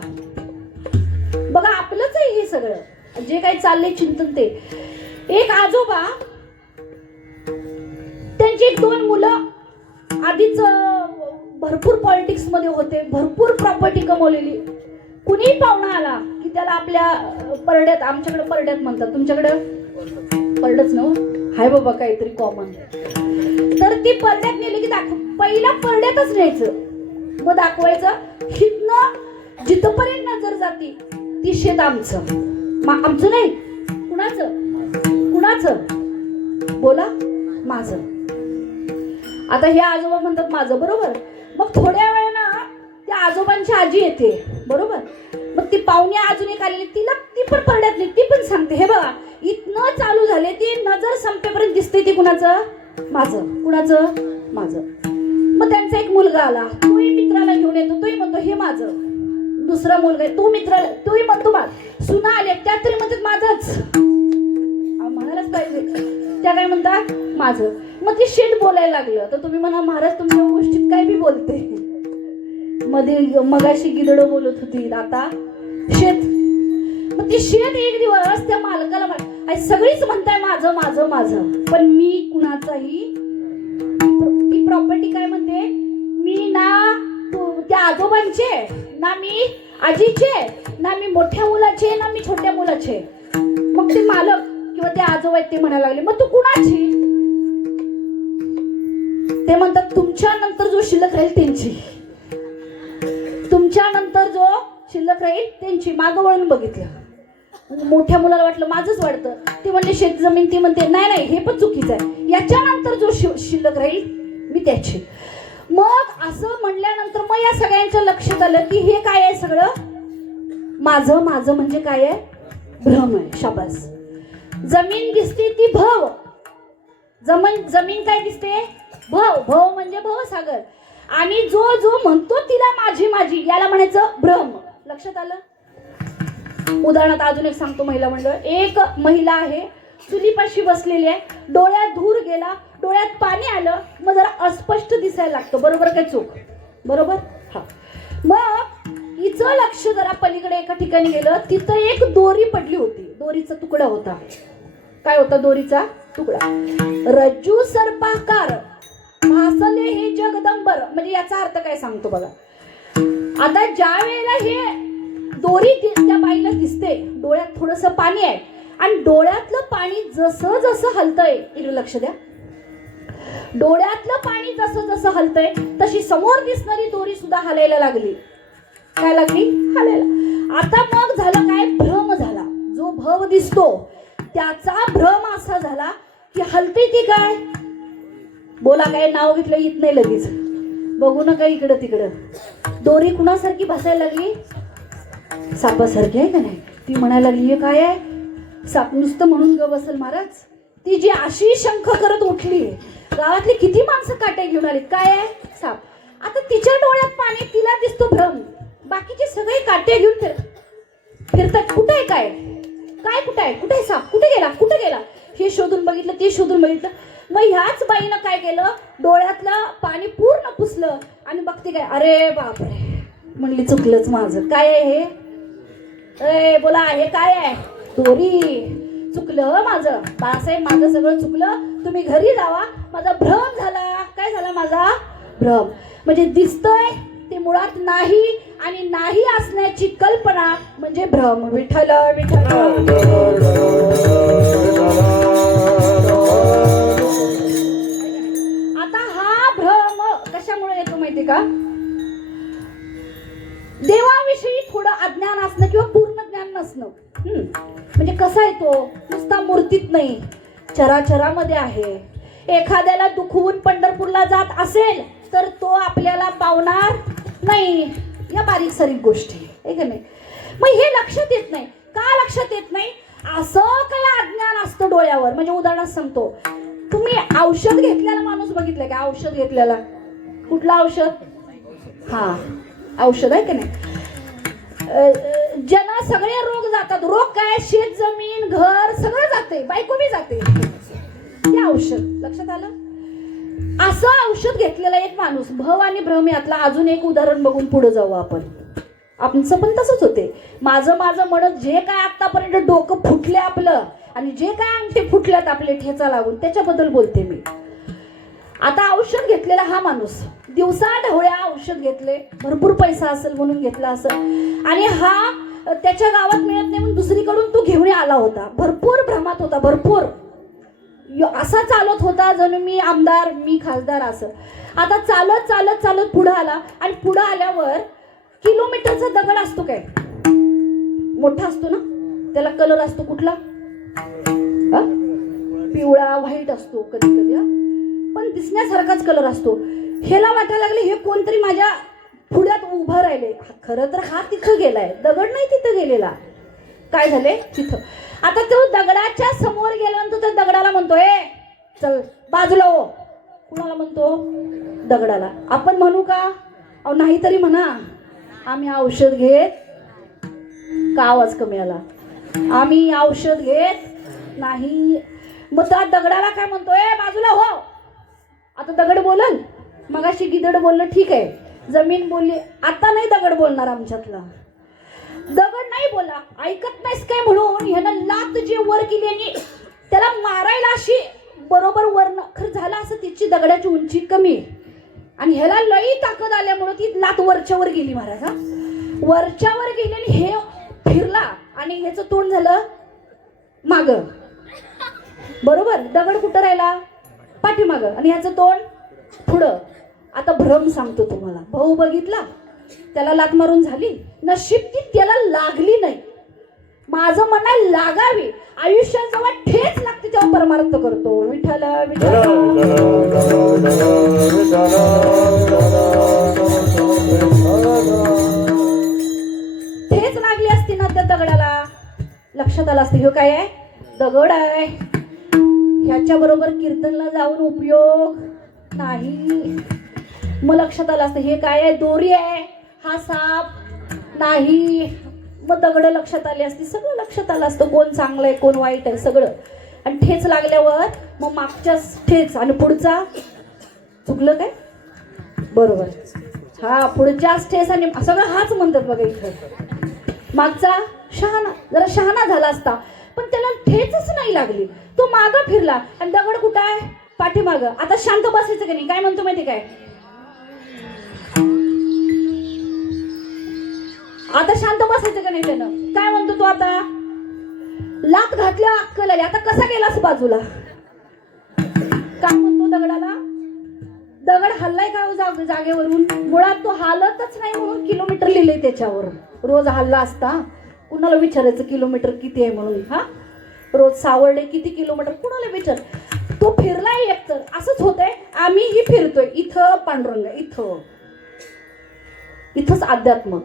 बघा, आपलंच आहे हे सगळं जे काही चाललंय चिंतन. ते एक आजोबा, त्यांची एक दोन मुलं आधीच भरपूर पॉलिटिक्स मध्ये होते, भरपूर प्रॉपर्टी कमवलेली. कुणीही पाहुणा आला की त्याला आपल्या परड्यात, आमच्याकडे परड्यात म्हणतात, तुमच्याकडे परडच ना हाय बाबा काहीतरी कॉमन. तर ती परड्यात नेली की पहिला परड्यातच न्यायचं, मग दाखवायचं हितनं जिथपर्यंत नजर जाती ती शेत आमचं. आमचं नाही, कुणाचं कुणाचं बोला, माझं. आता हे आजोबा म्हणतात माझं, बरोबर. मग थोड्या वेळानं त्या आजोबांची आजी येते, बरोबर. मग ती पाहुणे अजून एक आलेली, तिला ती पण परड्यात नाही, ती पण सांगते हे बघा इथनं चालू झाले, ती नजर संपेपर्यंत दिसते ती कुणाचं, माझं. कुणाचं, माझं. मग त्यांचा एक मुलगा आला, तोही मित्राला घेऊन येतो, तोही म्हणतो हे माझं. दुसरा मुलगा आहे, तो मित्राला, तोही म्हणतो माझं. सुना आले, त्या तरी म्हणतात माझंच, म्हणायलाच पाहिजे. त्या काय म्हणतात माझं. मग ती शेत बोलायला लागलं तर तुम्ही म्हणा महाराज तुमच्या गोष्टीत काय बी बोलते. मध्ये मगाशी गिदडं बोलत होती, आता शेत. मग ती शेत एक दिवस त्या मालकाला सगळीच म्हणताय माझं माझं माझं, पण मी कुणाचाही, ती प्रॉपर्टी काय म्हणते, मी ना त्या आजोबांचे, ना मी आजीचे, ना मी मोठ्या मुलाचे, ना मी छोट्या मुलाचे. मग ते मालक किंवा ते आजोबा ते म्हणायला लागले मग तू कुणाची. ते म्हणतात तुमच्या नंतर जो शिल्लक राहील त्यांची, तुमच्या नंतर जो शिल्लक राहील त्यांची. मागं वळून बघितलं, मोठ्या मुलाला वाटलं माझंच वाटतं, ते म्हणले शेत जमीन. ती म्हणते नाही नाही हे पण चुकीचं आहे, याच्यानंतर जो शिल्लक राहील मी त्याची. मग असं म्हणल्यानंतर मग या सगळ्यांच्या लक्षात आलं की हे काय आहे सगळं माझं माझं म्हणजे काय आहे भ्रम आहे. शाबास. जमीन दिसते ती भव. जमीन काय दिसते भव. भव म्हणजे भवसागर. आणि जो जो म्हणतो तिला माझी माझी याला म्हणायचं भ्रम. लक्षात आलं. उदाहरणार्थ अजून एक सांगतो. महिला मंडळ. एक महिला आहे चुलीपाशी बसलेली आहे. डोळ्यात धूर गेला, डोळ्यात पाणी आलं, मग जरा अस्पष्ट दिसायला लागतं. बरोबर काय चूक? बरोबर. हा. मग हिचं लक्ष जरा पलीकडे एका ठिकाणी गेलं. तिथं एक दोरी पडली होती. दोरीचा तुकडा होता. काय होता दोरीचा तुकडा? रज्जू सर्पाकार भासले हे जगदंबर. म्हणजे याचा अर्थ काय सांगतो बघा. आता ज्या वेळेला हे दोरी त्या बाईला दिसते, डोळ्यात थोडस पाणी आहे आणि डोळ्यातलं पाणी जसं जसं हलतंय, इकडे लक्ष द्या, डोळ्यातलं पाणी जसं जसं हलतंय तशी समोर दिसणारी दोरी सुद्धा हलायला लागली. काय लागली? हलायला. आता मग झालं काय? भ्रम झाला. जो भव दिसतो त्याचा भ्रम असा झाला की हलते ती काय? बोला. काय नाव घेतलं येत नाही लगेच. बघू नका इकडं तिकडं. दोरी कुणासारखी भासायला लागली? सापासारखी आहे का नाही? ती म्हणायला लागली हे काय आहे? साप नुसतं म्हणून ग बसल महाराज. ती जी अशी शंख करत उठली, गावातली किती माणसं काटे घेऊन आली. काय आहे? साप. आता तिच्या डोळ्यात पाणी, तिला दिसतो भ्रम. बाकीचे सगळे काटे घेऊन फिरतात. कुठे आहे काय? काय कुठे आहे? कुठे आहे साप? कुठे गेला? कुठे गेला? हे शोधून बघितलं, ते शोधून बघितलं. मग ह्याच बाईनं काय केलं? डोळ्यातलं पाणी पूर्ण पुसलं आणि बघते काय, अरे बापरे, म्हणली चुकलंच माझं. काय आहे हे? ए बोला, हे काय आहे? दोरी. चुकलं माझं बाळासाहेब, माझं सगळं चुकलं. तुम्ही घरी जावा. माझा भ्रम झाला. काय झाला? माझा भ्रम. म्हणजे दिसतंय ते मुळात नाही आणि नाही असण्याची कल्पना म्हणजे भ्रम. विठ्ठल विठ्ठल. आता हा भ्रम कशामुळे येतो माहिती का? देवाविषयी थोडं अज्ञान असणं किंवा पूर्ण ज्ञान नसणं. म्हणजे कसा आहे तो? नुसता मूर्तीत नाही, चराचरामध्ये आहे. एखाद्याला दुखवून पंढरपूरला जात असेल तर तो आपल्याला पावणार नाही. या बारीक सारीक गोष्टी आहे का नाही? मग हे लक्षात येत नाही. का लक्षात येत नाही? असं काही अज्ञान असतं डोळ्यावर. म्हणजे उदाहरण सांगतो. तुम्ही औषध घेतलेला माणूस बघितलंय का? औषध घेतलेला. कुठलं औषध? हा, औषध आहे का नाही? ज्यांना सगळे रोग जातात. रोग काय? शेत जमीन घर सगळं जाते, बायको बी जाते. ते औषध. लक्षात आलं? असं औषध घेतलेला एक माणूस. भव आणि भ्रम यातला अजून एक उदाहरण बघून पुढे जाऊ आपण. आमचं पण तसंच होते. माझं माझं म्हणत जे काय आतापर्यंत डोकं फुटले आपलं आणि जे काय अंगठे फुटल्यात आपले ठेचा लागून, त्याच्याबद्दल बोलते मी. आता औषध घेतलेला हा माणूस दिवसा ढवळ्या औषध घेतले, भरपूर पैसा असेल म्हणून घेतला असेल, आणि हा त्याच्या गावात मिळत नाही म्हणून दुसरीकडून तो घेऊन आला होता. भरपूर भ्रमात होता. भरपूर असा चालत होता जणू मी आमदार, मी खासदार असं. आता चालत चालत चालत पुढे आला आणि पुढे आल्यावर किलोमीटरचा दगड असतो काय, मोठा असतो ना, त्याला कलर असतो कुठला? पिवळा व्हाईट असतो कधी कधी, पण दिसण्यासारखाच कलर असतो. ह्याला वाटायला लागले हे कोणतरी माझ्या पुढ्यात उभं राहिले. खरं तर हा तिथं गेलाय, दगड नाही तिथं गेलेला. काय झाले तिथं. आता तो दगडाच्या समोर गेल्यानंतर त्या दगडाला म्हणतो ए चल बाजूला हो. कुणाला म्हणतो? दगडाला. आपण म्हणू का? अहो नाही तरी म्हणा. आम्ही औषध घेत का? आवाज कमी आला. आम्ही औषध घेत नाही. मग त्या दगडाला काय म्हणतो? ए बाजूला हो. आता दगड बोलल. मगाशी गिदड बोललं ठीक आहे, जमीन बोलली. आता नाही दगड बोलणार आमच्यातला. दगड नाही बोला, ऐकत नाहीस काय म्हणून ह्यानं लात जे वर केली आणि त्याला मारायला अशी बरोबर वरनं. खरं झालं असं तिची दगडाची उंची कमी आणि ह्याला लई ताकद आल्यामुळे ती लात वरच्यावर गेली महाराज. हा वरच्यावर गेली आणि हे फिरला आणि ह्याचं तोंड झालं माग. बरोबर. दगड कुठं राहिला? पाठीमाग आणि ह्याचं तोंड पुढं. आता भ्रम सांगतो तुम्हाला. भाऊ बघितला, त्याला लात मारून झाली, नशीब ती त्याला लागली नाही. माझं म्हणाय लागावी. आयुष्यात जेव्हा ठेच लागते तेव्हा परमार्थ करतो. विठ्ठल विठ्ठल ठेच लागली असती ना त्या दगडाला, लक्षात आलं असतं ह्यो काय आहे, दगड आहे, ह्याच्या बरोबर कीर्तनला जाऊन उपयोग नाही. मग लक्षात आलं असतं हे काय आहे, दोरी आहे, हा साप नाही. मग दगड लक्षात आली असती, सगळं लक्षात आलं असतं, कोण चांगलं आहे कोण वाईट आहे सगळं. आणि ठेच लागल्यावर मग मागच्या ठेच आणि पुढचा चुकलं काय, बरोबर, हा पुढच्याच ठेस आणि सगळं हाच म्हणतात बघा इथं. मागचा शहाणा, जरा शहाणा झाला असता पण त्याला ठेचच नाही लागली, तो मागं फिरला आणि दगड कुठं आहे, पाठीमागं. आता शांत बसायचं की नाही, काय म्हणतो माहिती काय, आता शांत बसायचं का नाही, त्यानं काय म्हणतो तो, आता लात घातल्या अक्कल आली, आता कसा गेलास बाजूला, काय म्हणतो दगडाला, दगड हल्लाय का जागेवरून, मुळात तो हालतच नाही म्हणून किलोमीटर लिहिलंय त्याच्यावर. रोज हल्ला असता कुणाला विचारायचं किलोमीटर किती आहे म्हणून, हा रोज सावरडे किती किलोमीटर कुणाला विचार, तो फिरलाय एकतर. असंच होतंय, आम्हीही फिरतोय इथं पांडुरंग, इथंच अध्यात्म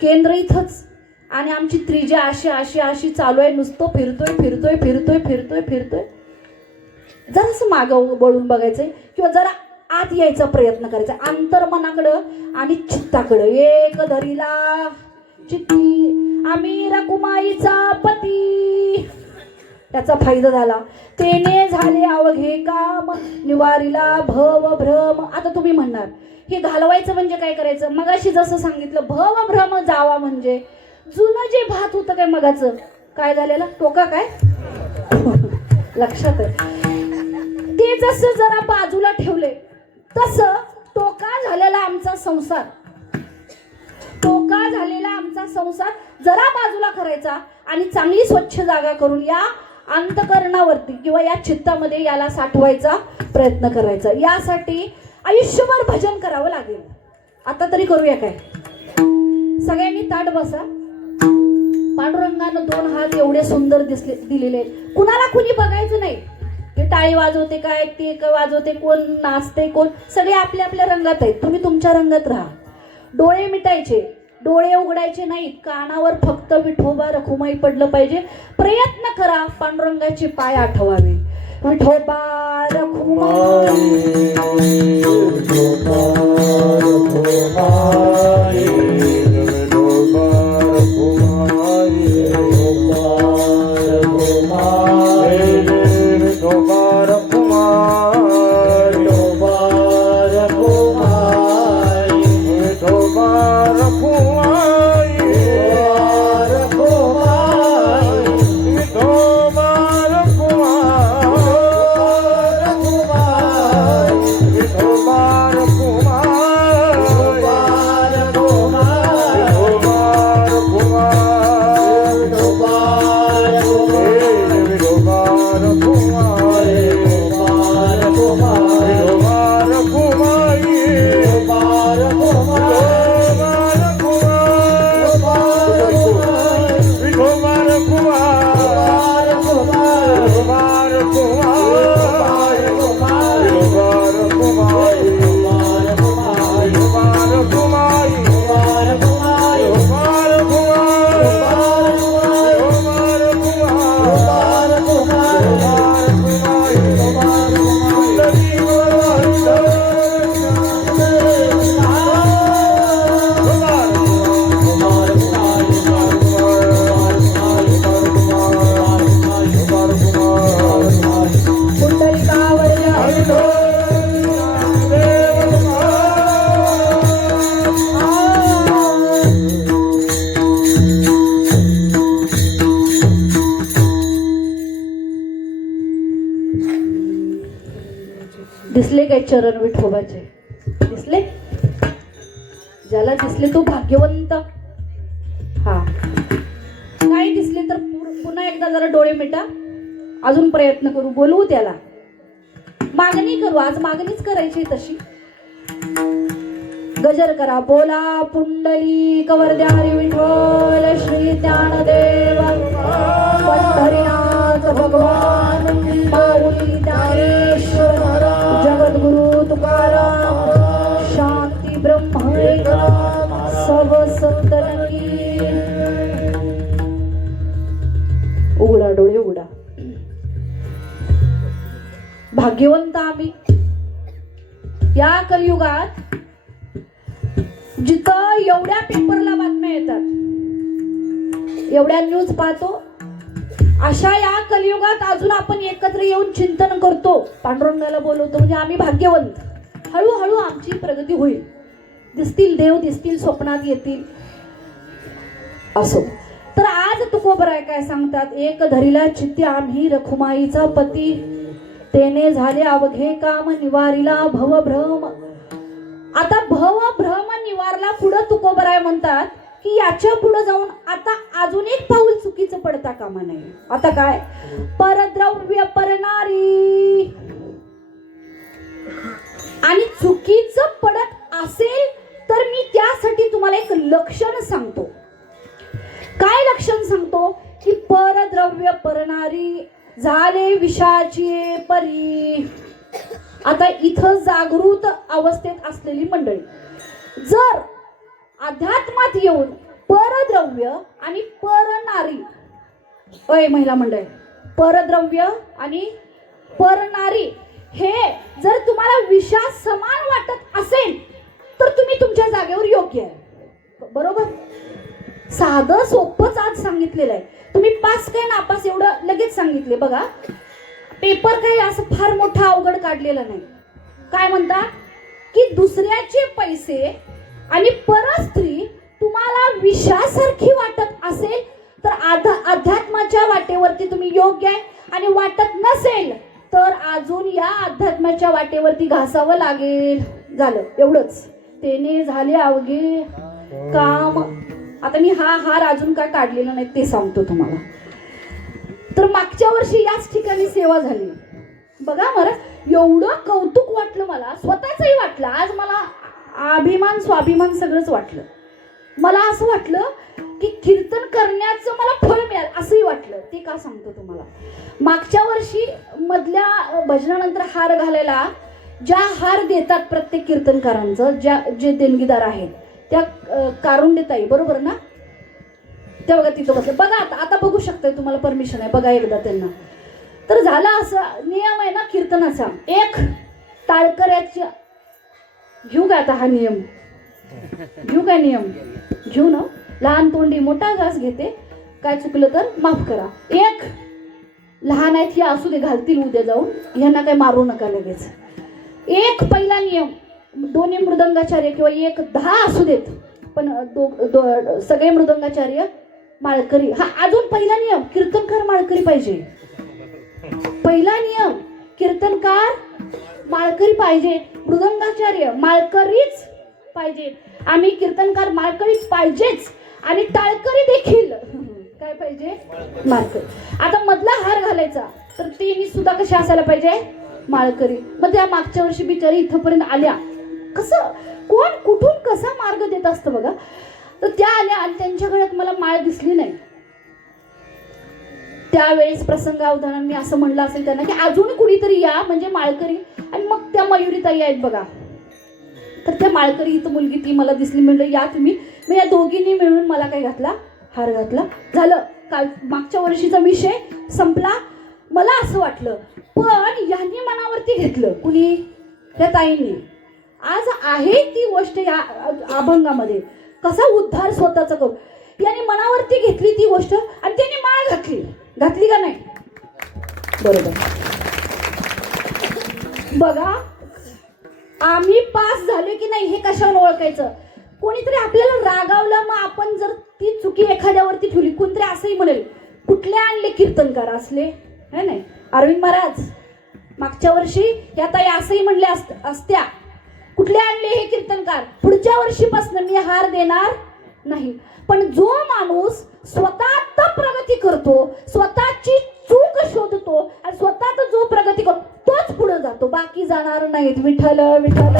केंद्र इथंच, आणि आमची त्रिज्या अशी अशी अशी चालू आहे, नुसतं फिरतोय फिरतोय फिरतोय फिरतोय फिरतोय. जरासं मागं वळून बघायचंय किंवा जरा आत यायचा प्रयत्न करायचा अंतर्मनाकडं आणि चित्ताकडं. एक धरीला चित्ती आम्ही रकुमाईचा पती, त्याचा फायदा झाला, तेने झाले अवघे काम, निवारीला भव भ्रम. आता तुम्ही म्हणणार हे घालवायचं म्हणजे काय करायचं, मगाशी जसं सांगितलं भव भ्रम जावा म्हणजे जुनं जे भात होतं काय मगाचं, काय झालेलं टोका काय लक्षात आहे, ते जसं जरा बाजूला ठेवले तसं टोका झालेला आमचा संसार, टोका झालेला आमचा संसार जरा बाजूला करायचा आणि चांगली स्वच्छ जागा करून या अंतकरणावरती किंवा या चित्तामध्ये याला साठवायचा प्रयत्न करायचा. यासाठी आयुष्यभर भजन करावं लागेल. आता तरी करूया काय, सगळ्यांनी ताट बसा. पांडुरंगानं 2 हात एवढे सुंदर दिलेले, कुणाला कुणी बघायचं नाही, ते टाळी वाजवते काय, ते वाजवते कोण, नाचते कोण, सगळे आपल्या आपल्या रंगात आहेत, तुम्ही तुमच्या रंगात राहा. डोळे मिटायचे, डोळे उघडायचे नाहीत, कानावर फक्त विठोबा रखुमाई पडलं पाहिजे. प्रयत्न करा पांडुरंगाचे पाय आठवावे. विठोबा रखुमाई दिसले काय चरण विठोबाचे, दिसले, ज्याला दिसले तो भाग्यवंत. हा नाही दिसले तर पुन्हा एकदा जरा डोळे मिटा, अजून प्रयत्न करू, बोलवू त्याला, मागणी करू. आज मागणीच करायची तशी. गजर करा, बोला पुंडली कवरद्यारी विठ्ठल श्री ज्ञानदेव पंढरीनाथ भगवान माऊली ज्ञानेश्वर जगद्गुरु तुकाराम शांती ब्रह्म सर्व संतन की. उघडा डोळे उघडा. भाग्यवंत आम्ही या कलियुगात जिथं एवढ्या पेपरला बातम्या येतात, एवढ्या न्यूज पाहतो, अशा या कलियुगात अजून आपण एकत्र येऊन चिंतन करतो, पांडुरंगाला बोलवतो, म्हणजे आम्ही भाग्यवंत. हळूहळू आमची प्रगती होईल. दिसतील देव, दिसतील स्वप्नात येतील. असो तर आज तुकोबराय काय सांगतात, एक धरिला चित्ती आम्ही रखुमाईचा पती, तेने झाले अवघे काम निवारिला भवभ्रम. आता भवभ्रम निवारला पुढं तुकोबराय म्हणतात की याच्या पुढे जाऊन आता अजून एक पाऊल चुकीचं पडता कामा नये. आता काय, परद्रव्य परनारी, आणि चुकीचं पडत असेल तर मी त्यासाठी तुम्हाला एक लक्षण सांगतो. काय लक्षण सांगतो की परद्रव्य परनारी झाले विषाची परी. आता इथं जागृत अवस्थेत असलेली मंडळी जर अध्यात्मात येऊन परद्रव्य आणि परनारी, अय महिला मंडळ, परद्रव्य आणि परनारी हे जर तुम्हाला विषा समान वाटत असेल तर तुम्ही तुमच्या जागेवर योग्य आहे. बरोबर, साधं सोपंच आज सांगितलेलं आहे. तुम्ही पास काय नापास एवढं लगेच सांगितले. बघा, पेपर काही असं फार मोठा अवघड काढलेला नाही. काय म्हणता की दुसऱ्याचे पैसे आणि परस्त्री तुम्हाला विषासारखी वाटत असेल तर अध्यात्माच्या वाटेवरती तुम्ही योग्य आहे, आणि वाटत नसेल तर अजून या अध्यात्माच्या वाटेवरती घासावं लागेल. झालं एवढंच. तेने झाले अवघे काम. आता मी हा हार अजून काय काढलेला नाही ते सांगतो तुम्हाला. तर मागच्या वर्षी याच ठिकाणी सेवा झाली. बघा मला एवढं कौतुक वाटलं, मला स्वतःचंही वाटलं. आज मला अभिमान स्वाभिमान सगळंच वाटलं. मला असं वाटलं की कीर्तन करण्याचं मला फळ मिळालं असंही वाटलं. ते का सांगतो तुम्हाला. मागच्या वर्षी मधल्या भजनानंतर हार घालायला ज्या हार देतात प्रत्येक कीर्तनकारांचं, जे देणगीदार आहेत त्या कारुंडेताई, बरोबर ना, त्या बघा तिथं बसले. बघा आता बघू शकताय, तुम्हाला परमिशन आहे, बघा एकदा त्यांना. तर झाला असा नियम आहे ना कीर्तनाचा, एक टाळकऱ्याच्या, घेऊ का आता हा नियम, घेऊ काय नियम, घेऊ ना. लहान तोंडी मोठा घास घेते, काय चुकलं तर माफ करा. एक लहान आहेत हे असू दे, घालतील उद्या जाऊन, ह्यांना काय मारू नका लगेच. एक पहिला नियम, दोन्ही मृदंगाचार्य किंवा एक 10 असू देत, पण सगळे मृदंगाचार्य माळकरी. हा अजून पहिला नियम, कीर्तनकार माळकरी पाहिजे. पहिला नियम, कीर्तनकार माळकरी पाहिजे, मृदंगाचार्य माळकरीच पाहिजे. आम्ही कीर्तनकार माळकरीच पाहिजेच, आणि टाळकरी देखील काय पाहिजे, माळकरी. आता मधला हार घालायचा तर तिन्ही सुद्धा कशा असायला पाहिजे, माळकरी. मग त्या मागच्या वर्षी बिचारी इथपर्यंत आल्या, कसं कोण कुठून कसा मार्ग देत असतं बघा. तर त्या आल्या आणि त्यांच्या गळ्यात मला माळ दिसली नाही. त्यावेळेस प्रसंगावधानाने मी असं म्हणलं असेल त्यांना की अजून कुणीतरी या, म्हणजे माळकरी. आणि मग त्या मयुरीताई आहेत बघा, तर त्या माळकरी इथं मुलगी ती मला दिसली, म्हणलं या तुम्ही. मग या दोघींनी मिळून मला काय घातला, हार घातला. झालं, काल मागच्या वर्षीचा विषय संपला. मला असं वाटलं, पण यांनी मनावरती घेतलं, कुणी, त्या ताईंनी. आज आहे ती गोष्ट या अभंगामध्ये, कसा उद्धार स्वतःचा करू. यांनी मनावरती घेतली ती गोष्ट आणि त्यांनी माळ घातली का नाही, बरोबर. बघा, आम्ही पास झालो की नाही हे कशावर ओळखायचं. कोणीतरी आपल्याला रागावलं, मग आपण जर ती चुकी एखाद्यावरती ठेवली, कोणतरी असंही म्हणेल कुठले आणले कीर्तनकार असले, है नाही. अरविंद महाराज मागच्या वर्षी या ताई असंही म्हणले असत्या, कुठले आणले हे कीर्तनकार, पुढच्या वर्षीपासून मी हार देणार नाही. पण जो माणूस स्वतः प्रगती करतो, स्वतःची चूक शोधतो आणि स्वतः जो प्रगती करतो तोच पुढे जातो, बाकी जाणार नाहीत. विठ्ठल विठ्ठल.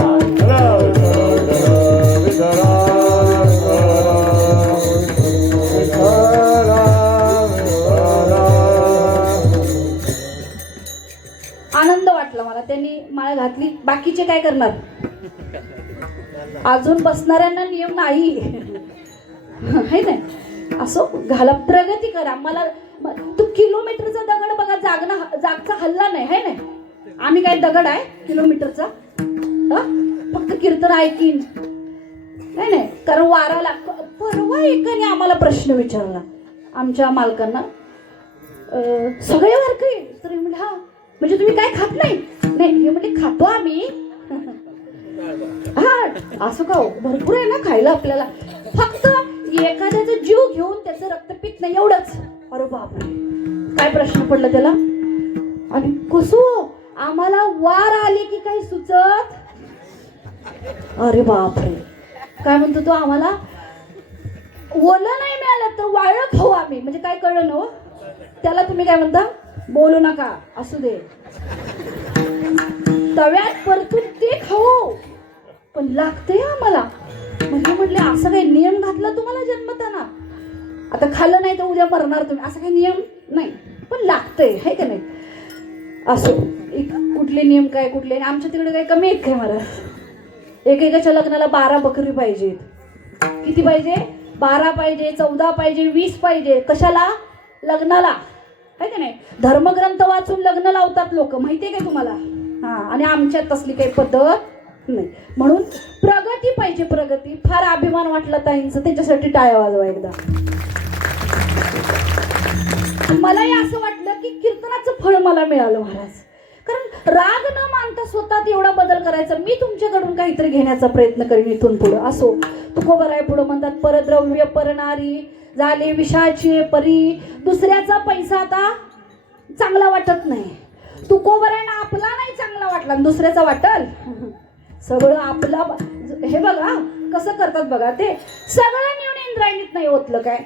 करणार? अजून बसणाऱ्यांना नियम नाही है ना. असो घाला, प्रगती करा. मला तू किलोमीटरचा दगड बघा, जागचा हल्ला नाही है ना. आम्ही काय दगड आहे किलोमीटरचा? फक्त कीर्तन ऐकीन नाही नाही. कारण वाराला परवा एकाने आम्हाला प्रश्न विचारला आमच्या मालकांना, सगळे वारकरी? तर म्हणजे हा म्हणजे तुम्ही काय खात नाही? नाही हे म्हणजे खातो आम्ही. हा असं का हो, भरपूर आहे ना खायला आपल्याला. फक्त एखाद्याचा जीव घेऊन त्याचं रक्त पित नाही एवढंच. अरे बापरे, काय प्रश्न पडला त्याला. आणि कसं आम्हाला वार आले की काही सुचत. अरे बापरे, काय म्हणतो तो, आम्हाला ओलं नाही मिळालं तर वाळलं खाऊ आम्ही. म्हणजे काय कळलं ना त्याला. तुम्ही काय म्हणता, बोलू नका असू दे, तव्यात परतून ते खाऊ, पण लागतंय आम्हाला. म्हणजे म्हटले असं काही नियम घातला तुम्हाला जन्मताना? आता खाल्लं नाही तर उद्या मरणार तुम्ही, असं काही नियम नाही, पण लागतंय है का नाही. असो कुठले नियम काय कुठले. आमच्या तिकडे काही कमी आहेत काय महाराज? एकेकाच्या लग्नाला 12 बकरी पाहिजे. किती पाहिजे? 12 पाहिजे, 14 पाहिजे, 20 पाहिजे. कशाला? लग्नाला है का नाही. धर्मग्रंथ वाचून लग्न लावतात लोक, माहितीये काय तुम्हाला? हा, आणि आमच्यात तसली काही पद्धत नाही. म्हणून प्रगती पाहिजे, प्रगती. फार अभिमान वाटला ताईंचं, त्याच्यासाठी टाळ्या वाजवा एकदा. मलाही असं वाटलं की कीर्तनाचं फळ मला मिळालं महाराज. कारण राग न मानता स्वतःत एवढा बदल करायचा. मी तुमच्याकडून काहीतरी घेण्याचा प्रयत्न करीन इथून पुढं. असो तुकोबराय पुढं म्हणतात, परद्रव्य परनारी झाले विषाचे परी. दुसऱ्याचा पैसा आता चांगला वाटत नाही. तुकोबरायना आपला नाही चांगला वाटला, दुसऱ्याचा वाटल. सगळं आपला. हे बघा कसं करतात बघा, ते सगळं नेऊन इंद्रायणीत नाही ओतलं काय.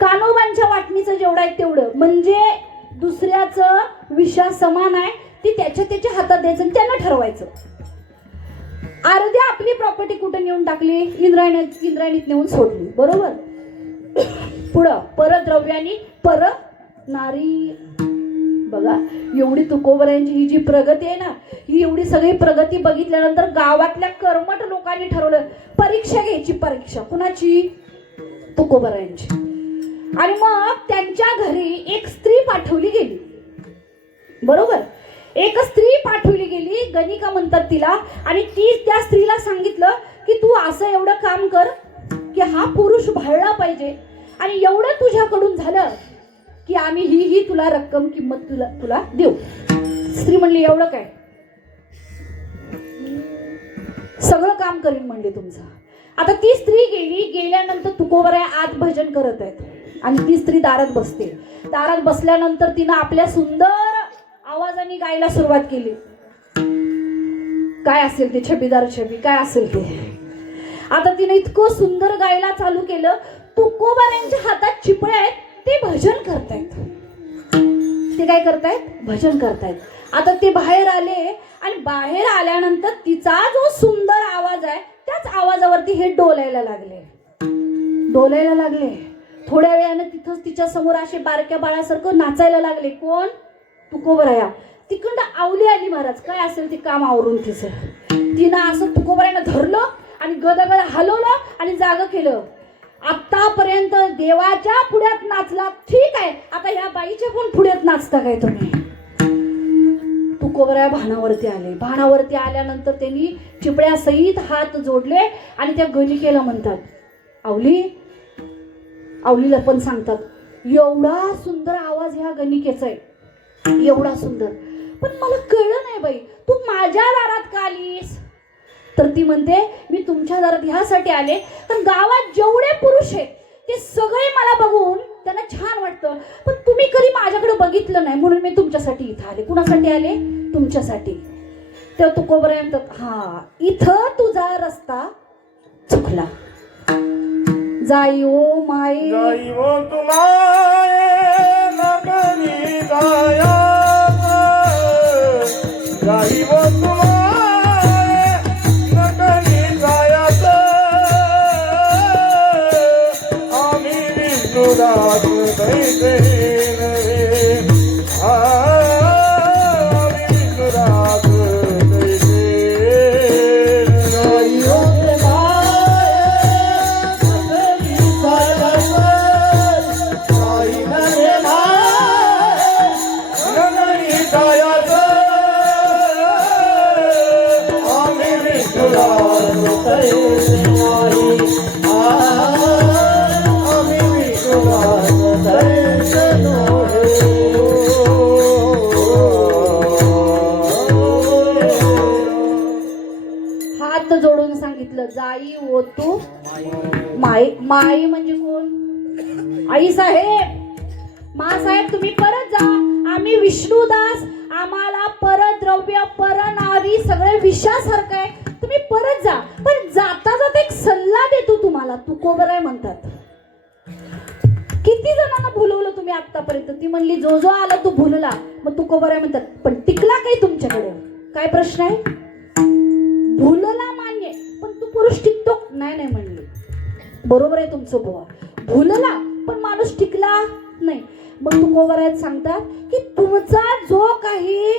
कान्होबांच्या वाटणीचं जेवढं आहे तेवढं, म्हणजे दुसऱ्याचं विषा समान आहे, ती त्याच्या हातात द्यायचं, त्यांना ठरवायचं. अर्धी आपली प्रॉपर्टी कुठे नेऊन टाकली? इंद्रायणीत नेऊन सोडली. बरोबर. पुढं परद्रव्यानी पर नारी. बघा एवढी तुकोबरायांची ही जी प्रगती आहे ना, ही एवढी सगळी प्रगती बघितल्यानंतर गावातल्या कर्मठ लोकांनी ठरवलं परीक्षा घ्यायची. परीक्षा कुणाची? तुकोबरायांची. आणि मग त्यांच्या घरी एक स्त्री पाठवली गेली. बरोबर. एक स्त्री पाठवली गेली, गणिका म्हणतात तिला. आणि ती त्या स्त्रीला सांगितलं की तू असं एवढं काम कर की हा पुरुष भाळला पाहिजे, आणि एवढं तुझ्याकडून झालं की आम्ही ही तुला रक्कम किंमत तुला देऊ. स्त्री म्हणली एवढं काय, सगळं काम करीन म्हणले तुमचं. आता ती स्त्री गेल्यानंतर तुकोबराय आत भजन करत आहेत, आणि ती स्त्री दारात बसते. दारात बसल्यानंतर तिनं आपल्या सुंदर आवाजाने गायला सुरुवात केली. काय असेल ते, छबीदार छबी काय असेल ते. आता तिने इतकं सुंदर गायला चालू केलं. तुकोबरायांच्या हातात चिपळे आहेत, ते भजन करतायत. ते काय करतायत? भजन करतायत. आता ते बाहेर आले, आणि बाहेर आल्यानंतर तिचा जो सुंदर आवाज आहे त्याच आवाजावरती हे डोलायला लागले. थोड्या वेळाने तिथंच तिच्या समोर असे बारक्या बाळासारखं नाचायला लागले. कोण? तुकोबराया. तिकडं आवली आली महाराज, काय असेल ते काम आवरून तिचं. तिनं असं तुकोबरायानं धरलं आणि गदगद हलवलं आणि जागं केलं. आतापर्यंत देवाच्या पुढ्यात नाचला, ठीक आहे, आता ह्या बाईच्या पण पुढ्यात नाचता काय तुम्ही? तुकोबराया भानावरती आले. भानावरती आल्यानंतर त्यांनी चिपळ्या सहित हात जोडले आणि त्या गणिकेला म्हणतात, आवलीला पण सांगतात, एवढा सुंदर आवाज ह्या गणिकेचा आहे, एवढा सुंदर, पण मला कळलं नाही बाई, तू माझ्या दारात का आलीस? तर ती म्हणते, मी तुमच्या दारात ह्यासाठी आले कारण गावात जेवढे पुरुष आहेत ते सगळे मला बघून त्यांना छान वाटतं, पण तुम्ही कधी माझ्याकडे बघितलं नाही, म्हणून मी तुमच्यासाठी इथं आले. कुणासाठी आले? तुमच्यासाठी. तेव्हा तुकोबराय म्हणतात, हा इथं तुझा रस्ता चुकला. जाई ओ माई, जाई ओ तुमाये नगरी जाया, जाई ओ तुमाये नगरी जायाच, आम्ही विष्णुदास दैते रे, आम्ही विष्णुदास दैते धरायचे नाही आम्ही विश्वास धरायचे नव्हे. हात जोडून सांगितलं, जाई ओ तू माई. माई म्हणजे कोण? आई साहेब, मासाहेब तुम्ही परत जा. आम्ही विष्णुदास, आम्हाला परद्रव्य परनारी सगळे विषयासारखं आहे. तुम्ही परत जा. पण जाता जाता एक सल्ला देतो तुम्हाला. तुकोबराय म्हणतात. किती जणांना भुलवलं तुम्ही आतापर्यंत? ती म्हणली जो जो आला तो भुलला. मग तुकोबराय म्हणतात पण टिकला काही तुमच्याकडे? काय प्रश्न आहे? भुलला मान्य, पण तू पुरुष टिकतो नाही? नाही म्हणली. बरोबर आहे तुमचं बुवा. भुलला पण माणूस टिकला नाही. मग तुकोबराय सांगतात की तुमचा जो काही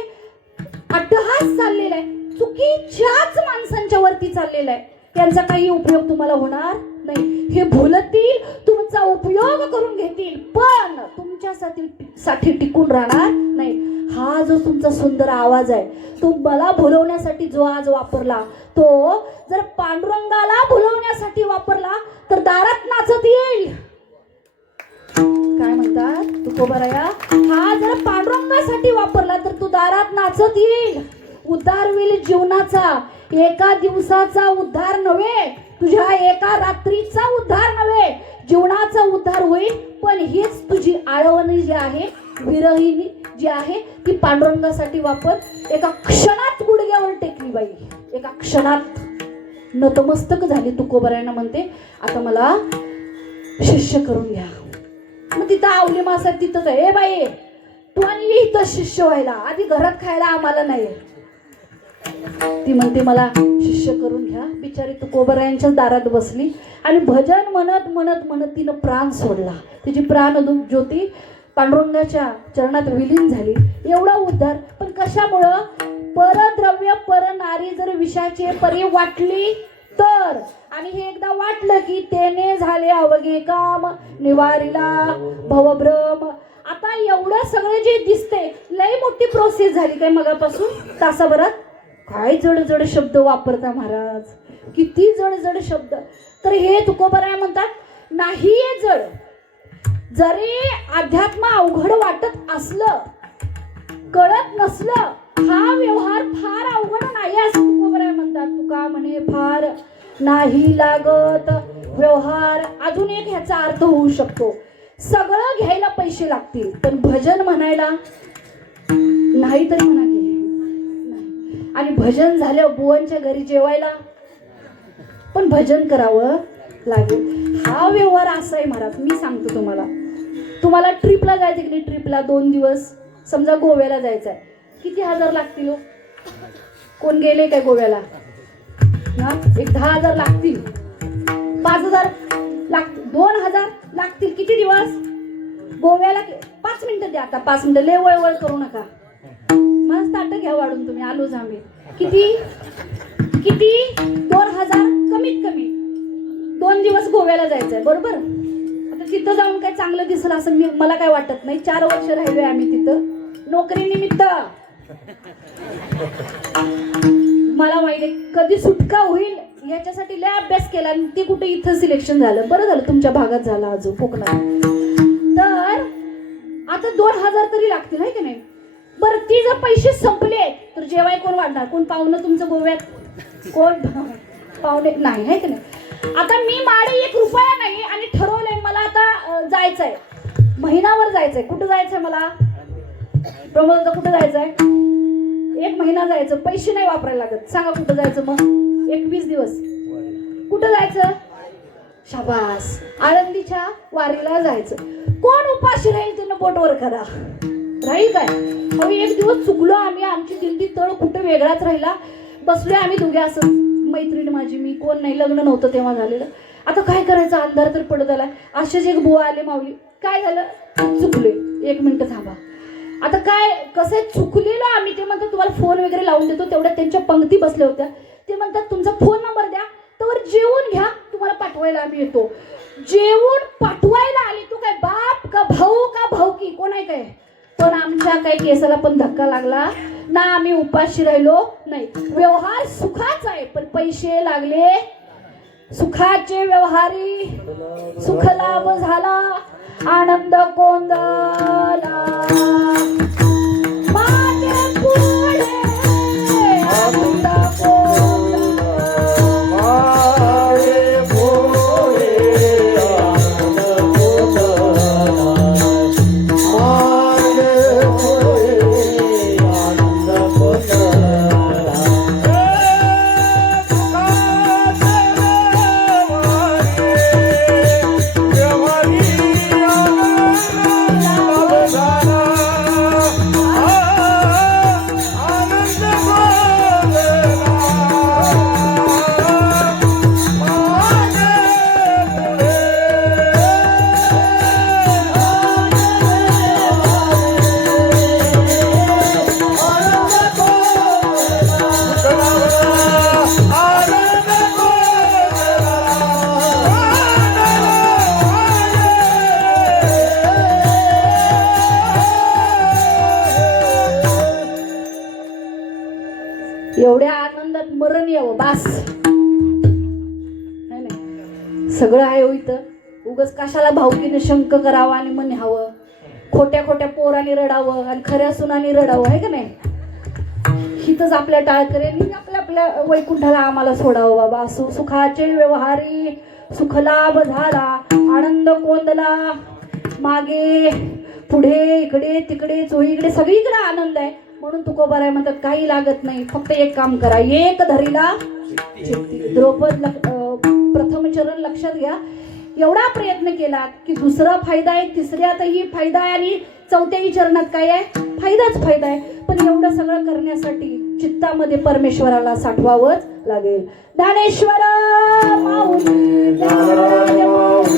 अट्टहास चाललेला आहे, चुकीच्याच माणसांच्या वरती चाललेला आहे, त्यांचा काही उपयोग तुम्हाला होणार नाही. हे भुलतील, तुमचा उपयोग करून घेतील, पण तुमच्यासाठी टिकून राहणार नाही. हा जो तुमचा सुंदर आवाज आहे, तो मला भुलवण्यासाठी जो आज वापरला, तो जर पांडुरंगाला भुलवण्यासाठी वापरला तर दारात नाचत येईल. काय म्हणतात तुकोबराया? हा जर पांडुरंगासाठी वापरला तर तू दारात नाचत येईल. उद्धार होईल जीवनाचा. एका दिवसाचा उद्धार नव्हे, तुझ्या एका रात्रीचा उद्धार नव्हे, जीवनाचा उद्धार होईल. पण हीच तुझी आळवणी जी आहे, विरहिणी जी आहे, ती पांडुरंगासाठी वापर. एका क्षणात गुडघ्यावर टेकली बाई, एका क्षणात नतमस्तक झाली. तुकोबरायांना म्हणते आता मला शिष्य करून घ्या. मग तिथं आवली मासा तिथंच आहे. ए बाई, तू आणि इथं शिष्य व्हायला, आधी घरात खायला आम्हाला नाही. ती म्हणते मला शिष्य करून घ्या. बिचारी तुकोबरायांच्या दारात बसली आणि भजन म्हणत म्हणत म्हणत तिनं प्राण सोडला. तिची प्राण ज्योती पांडुरंगाच्या चरणात विलीन झाली. एवढा उद्धार. पण कशामुळं? परद्रव्य परनारी जर विषयाची परी वाटली तर, आणि हे एकदा वाटलं की तेने झाले अवघे काम, निवारिला भवभ्रम. आता एवढं सगळं जे दिसते, लई मोठी प्रोसेस झाली काय मगापासून तासाभरात. काय जड जड शब्द वापरता महाराज, किती जड जड शब्द. तर हे तुकोबराय म्हणतात नाही हे जड. जरी अध्यात्म अवघड वाटत असलं, कळत नसलं, हा व्यवहार फार अवघड नाही असं तुकोबराय म्हणतात. तुका म्हणे फार नाही लागत व्यवहार. अजून एक ह्याचा अर्थ होऊ शकतो, सगळं घ्यायला पैसे लागतील पण भजन म्हणायला नाही तरी म्हणा की नाही. आणि भजन झालं बुवांच्या घरी जेवायला पण भजन करावं लागेल. हा व्यवहार असा आहे महाराज. मी सांगतो तुम्हाला ट्रिपला जायचं की नाही? ट्रिपला 2 दिवस समजा गोव्याला जायचं आहे, किती हजार लागतील? कोण गेले काय गोव्याला? ना एक 10,000 लागतील, 5,000 लागतील, 2,000 लागतील. किती दिवस गोव्याला? 5 मिनिटं द्या. आता 5 मिनिटं, लय वळवळ करू नका. मला ताटं घ्या वाढून तुम्ही. आलोच आम्ही. किती 2,000 कमीत कमी. 2 दिवस गोव्याला जायचंय बरोबर. आता तिथं जाऊन काय चांगलं दिसलं असं मला काय वाटत नाही. 4 वर्ष राहिलोय आम्ही तिथं नोकरीनिमित्त. मला माहिती कधी सुटका होईल याच्यासाठी लय अभ्यास केला. आणि ते कुठे इथं सिलेक्शन झालं. बरं झालं तुमच्या भागात झालं, अजून कोकणात. तर आता 2,000 तरी लागतील आहे की नाही? बरं, ती जर पैसे संपले तर जेवाय कोण वाढणार? कोण पाहुणं तुमचं गोव्यात? कोण पाहुणे नाही आहे की नाही? आता मी माडे 1 रुपया नाही आणि ठरवलंय मला आता जायचंय, महिनाभर जायचंय. कुठं जायचंय मला? प्रमोद कुठं जायचंय? 1 महिना जायचं. पैसे नाही वापरायला लागत. सांगा कुठं जायचं मग? 21 दिवस. कुठं जायचं? शाबास, आळंदीच्या वारीला जायचं. कोण उपाशी राहील त्यानं बोटवर करा. राहील काय? अहो 1 दिवस चुकलो आम्ही. आमची दिंडी तळ कुठं वेगळाच राहिला. बसलोय आम्ही दोघे असं, मैत्रीण माझी, मी, कोण नाही, लग्न नव्हतं तेव्हा झालेलं. आता काय करायचं? अंधार तर पडत आलाय. असेच एक बुवा आले, माऊली काय झालं? चुकले. 1 मिनिट थांबा. आता काय कसं आहे, चुकलेलं आम्ही. ते म्हणतात तुम्हाला फोन वगैरे लावून देतो. तेवढ्या त्यांच्या पंक्ती बसल्या होत्या. ते म्हणतात तुमचा फोन नंबर द्या, तर जेवून घ्या, तुम्हाला पाठवायला आम्ही येतो. जेवून पाठवायला आली. तू काय बाप का भाऊ का भाऊकी कोण आहे काय? पण आमच्या काही केसाला पण धक्का लागला ना. आम्ही उपाशी राहिलो नाही. व्यवहार सुखाचा आहे पण पैसे लागले सुखाचे व्यवहारी सुख लाभ झाला आनंद कोंदला मागे पुढे आनंद कोंदला मागे पुढे आनंद कोंदला मागे पुढे आनंद कोंदला एवढ्या आनंदात मरण यावं बास है नाही सगळं आहे हो इथं उगच कशाला भावकीने शंक करावं आणि मन न्यावं खोट्या खोट्या पोराने रडावं आणि खऱ्या सुनाने रडावं आहे का नाही हिथंच आपल्या टाळकऱ्यांनी आपल्या आपल्या वैकुंठाला आम्हाला सोडावं बाबा सुखाचे व्यवहारी सुख लाभ झाला आनंद कोंदला मागे पुढे इकडे तिकडे चोहीकडे सगळीकडे आनंद आहे म्हणून तुकोबाराय म्हणतात काही लागत नाही फक्त एक काम करा एक धरीला द्रौपद प्रथम चरण लक्षात घ्या एवढा प्रयत्न केला की दुसरा फायदा आहे तिसऱ्यातही फायदा आहे आणि चौथ्याही चरणात काय आहे फायदाच फायदा आहे पण एवढं सगळं करण्यासाठी चित्तामध्ये परमेश्वराला साठवावंच लागेल ज्ञानेश्वर माऊली ज्ञानराज माऊली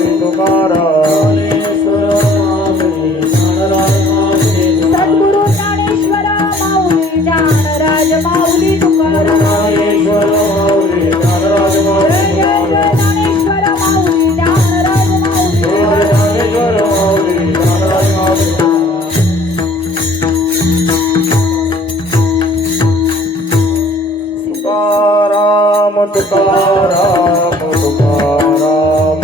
सद्गुरु ज्ञानेश्वर माऊली ज्ञानराज माऊली तुकाराम ज्ञानेश्वर माऊली ज्ञानराज माऊली ज्ञानेश्वर माऊली ज्ञानराज माऊली तुकाराम तुकाराम तुकाराम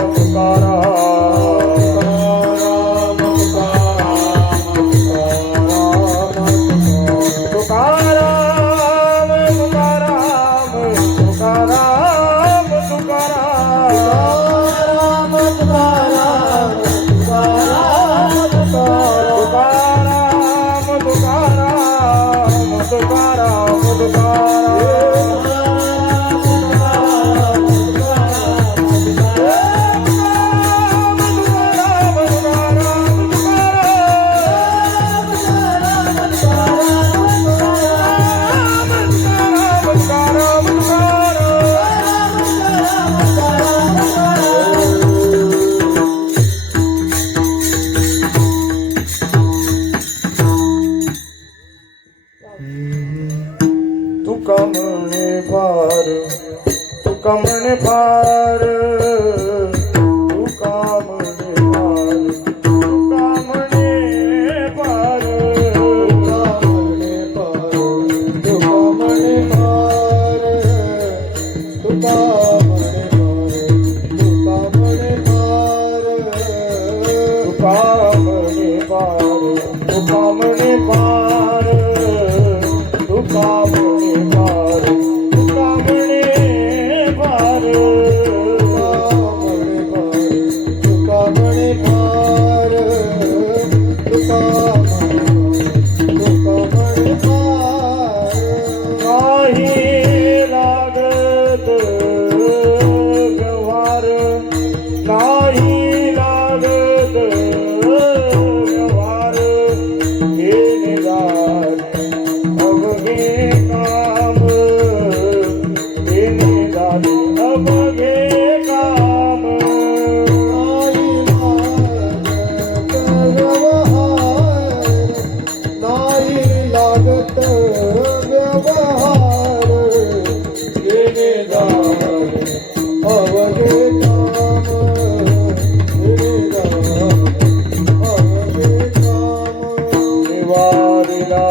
तुका म्हणे फार तुका म्हणे फार तुका म्हणे फार तुका म्हणे फार तुका म्हणे फार तुका म्हणे फार तुका म्हणे फार तुका म्हणे फार तुका म्हणे फार तुका म्हणे फार तुका म्हणे फार नाही लागत व्यवहार नाही लागत व्यवहार हे निदान अवघे काम हे निदान अवघे काम नाही लागत व्यवहार हे निदान अवघे काम हे निदान अवघे काम निवारिला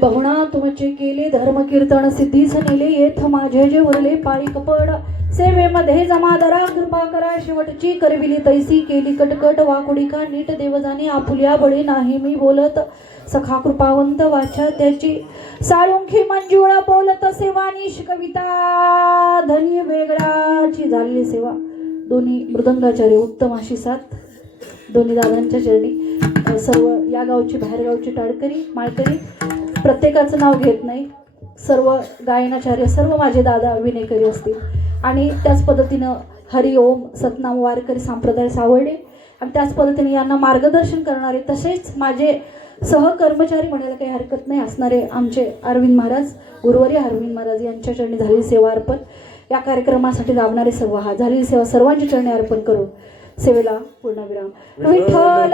बहुणा तुमचे केले धर्म कीर्तन सिद्धीस नेले येथ माझे जे उरले पाळी कपड सेवेमध्ये जमादरा कृपा करा शेवटची करविली तैसी केली कटकट वाकुडिका नीट देवजानी आपुल्या बळी नाही मी बोलत सखा कृपावंत वाचा त्याची साळुंखी मंजुळा बोलत सेवानिश कविता धनी वेगळाची झालेली सेवा दोन्ही मृदंगाचार्य उत्तम अशी साथ दोन्ही दादांच्या चरणी सर्व या गावची बाहेरगावची टाळकरी माळकरी प्रत्येकाचं नाव घेत नाही सर्व गायनाचार्य सर्व माझे दादा विनेकरी असतील आणि त्याच पद्धतीनं हरिओम सतनाम वारकरी संप्रदाय सावळले आणि त्याच पद्धतीने यांना मार्गदर्शन करणारे तसेच माझे सहकर्मचारी म्हणायला काही हरकत नाही असणारे आमचे अरविंद महाराज गुरुवारी अरविंद महाराज यांच्या चरणी झालेली सेवा अर्पण या कार्यक्रमासाठी लाभणारे सर्व हा झालेली सेवा सर्वांच्या चरणी अर्पण करून सेवेला पूर्णविराम विठ्ठल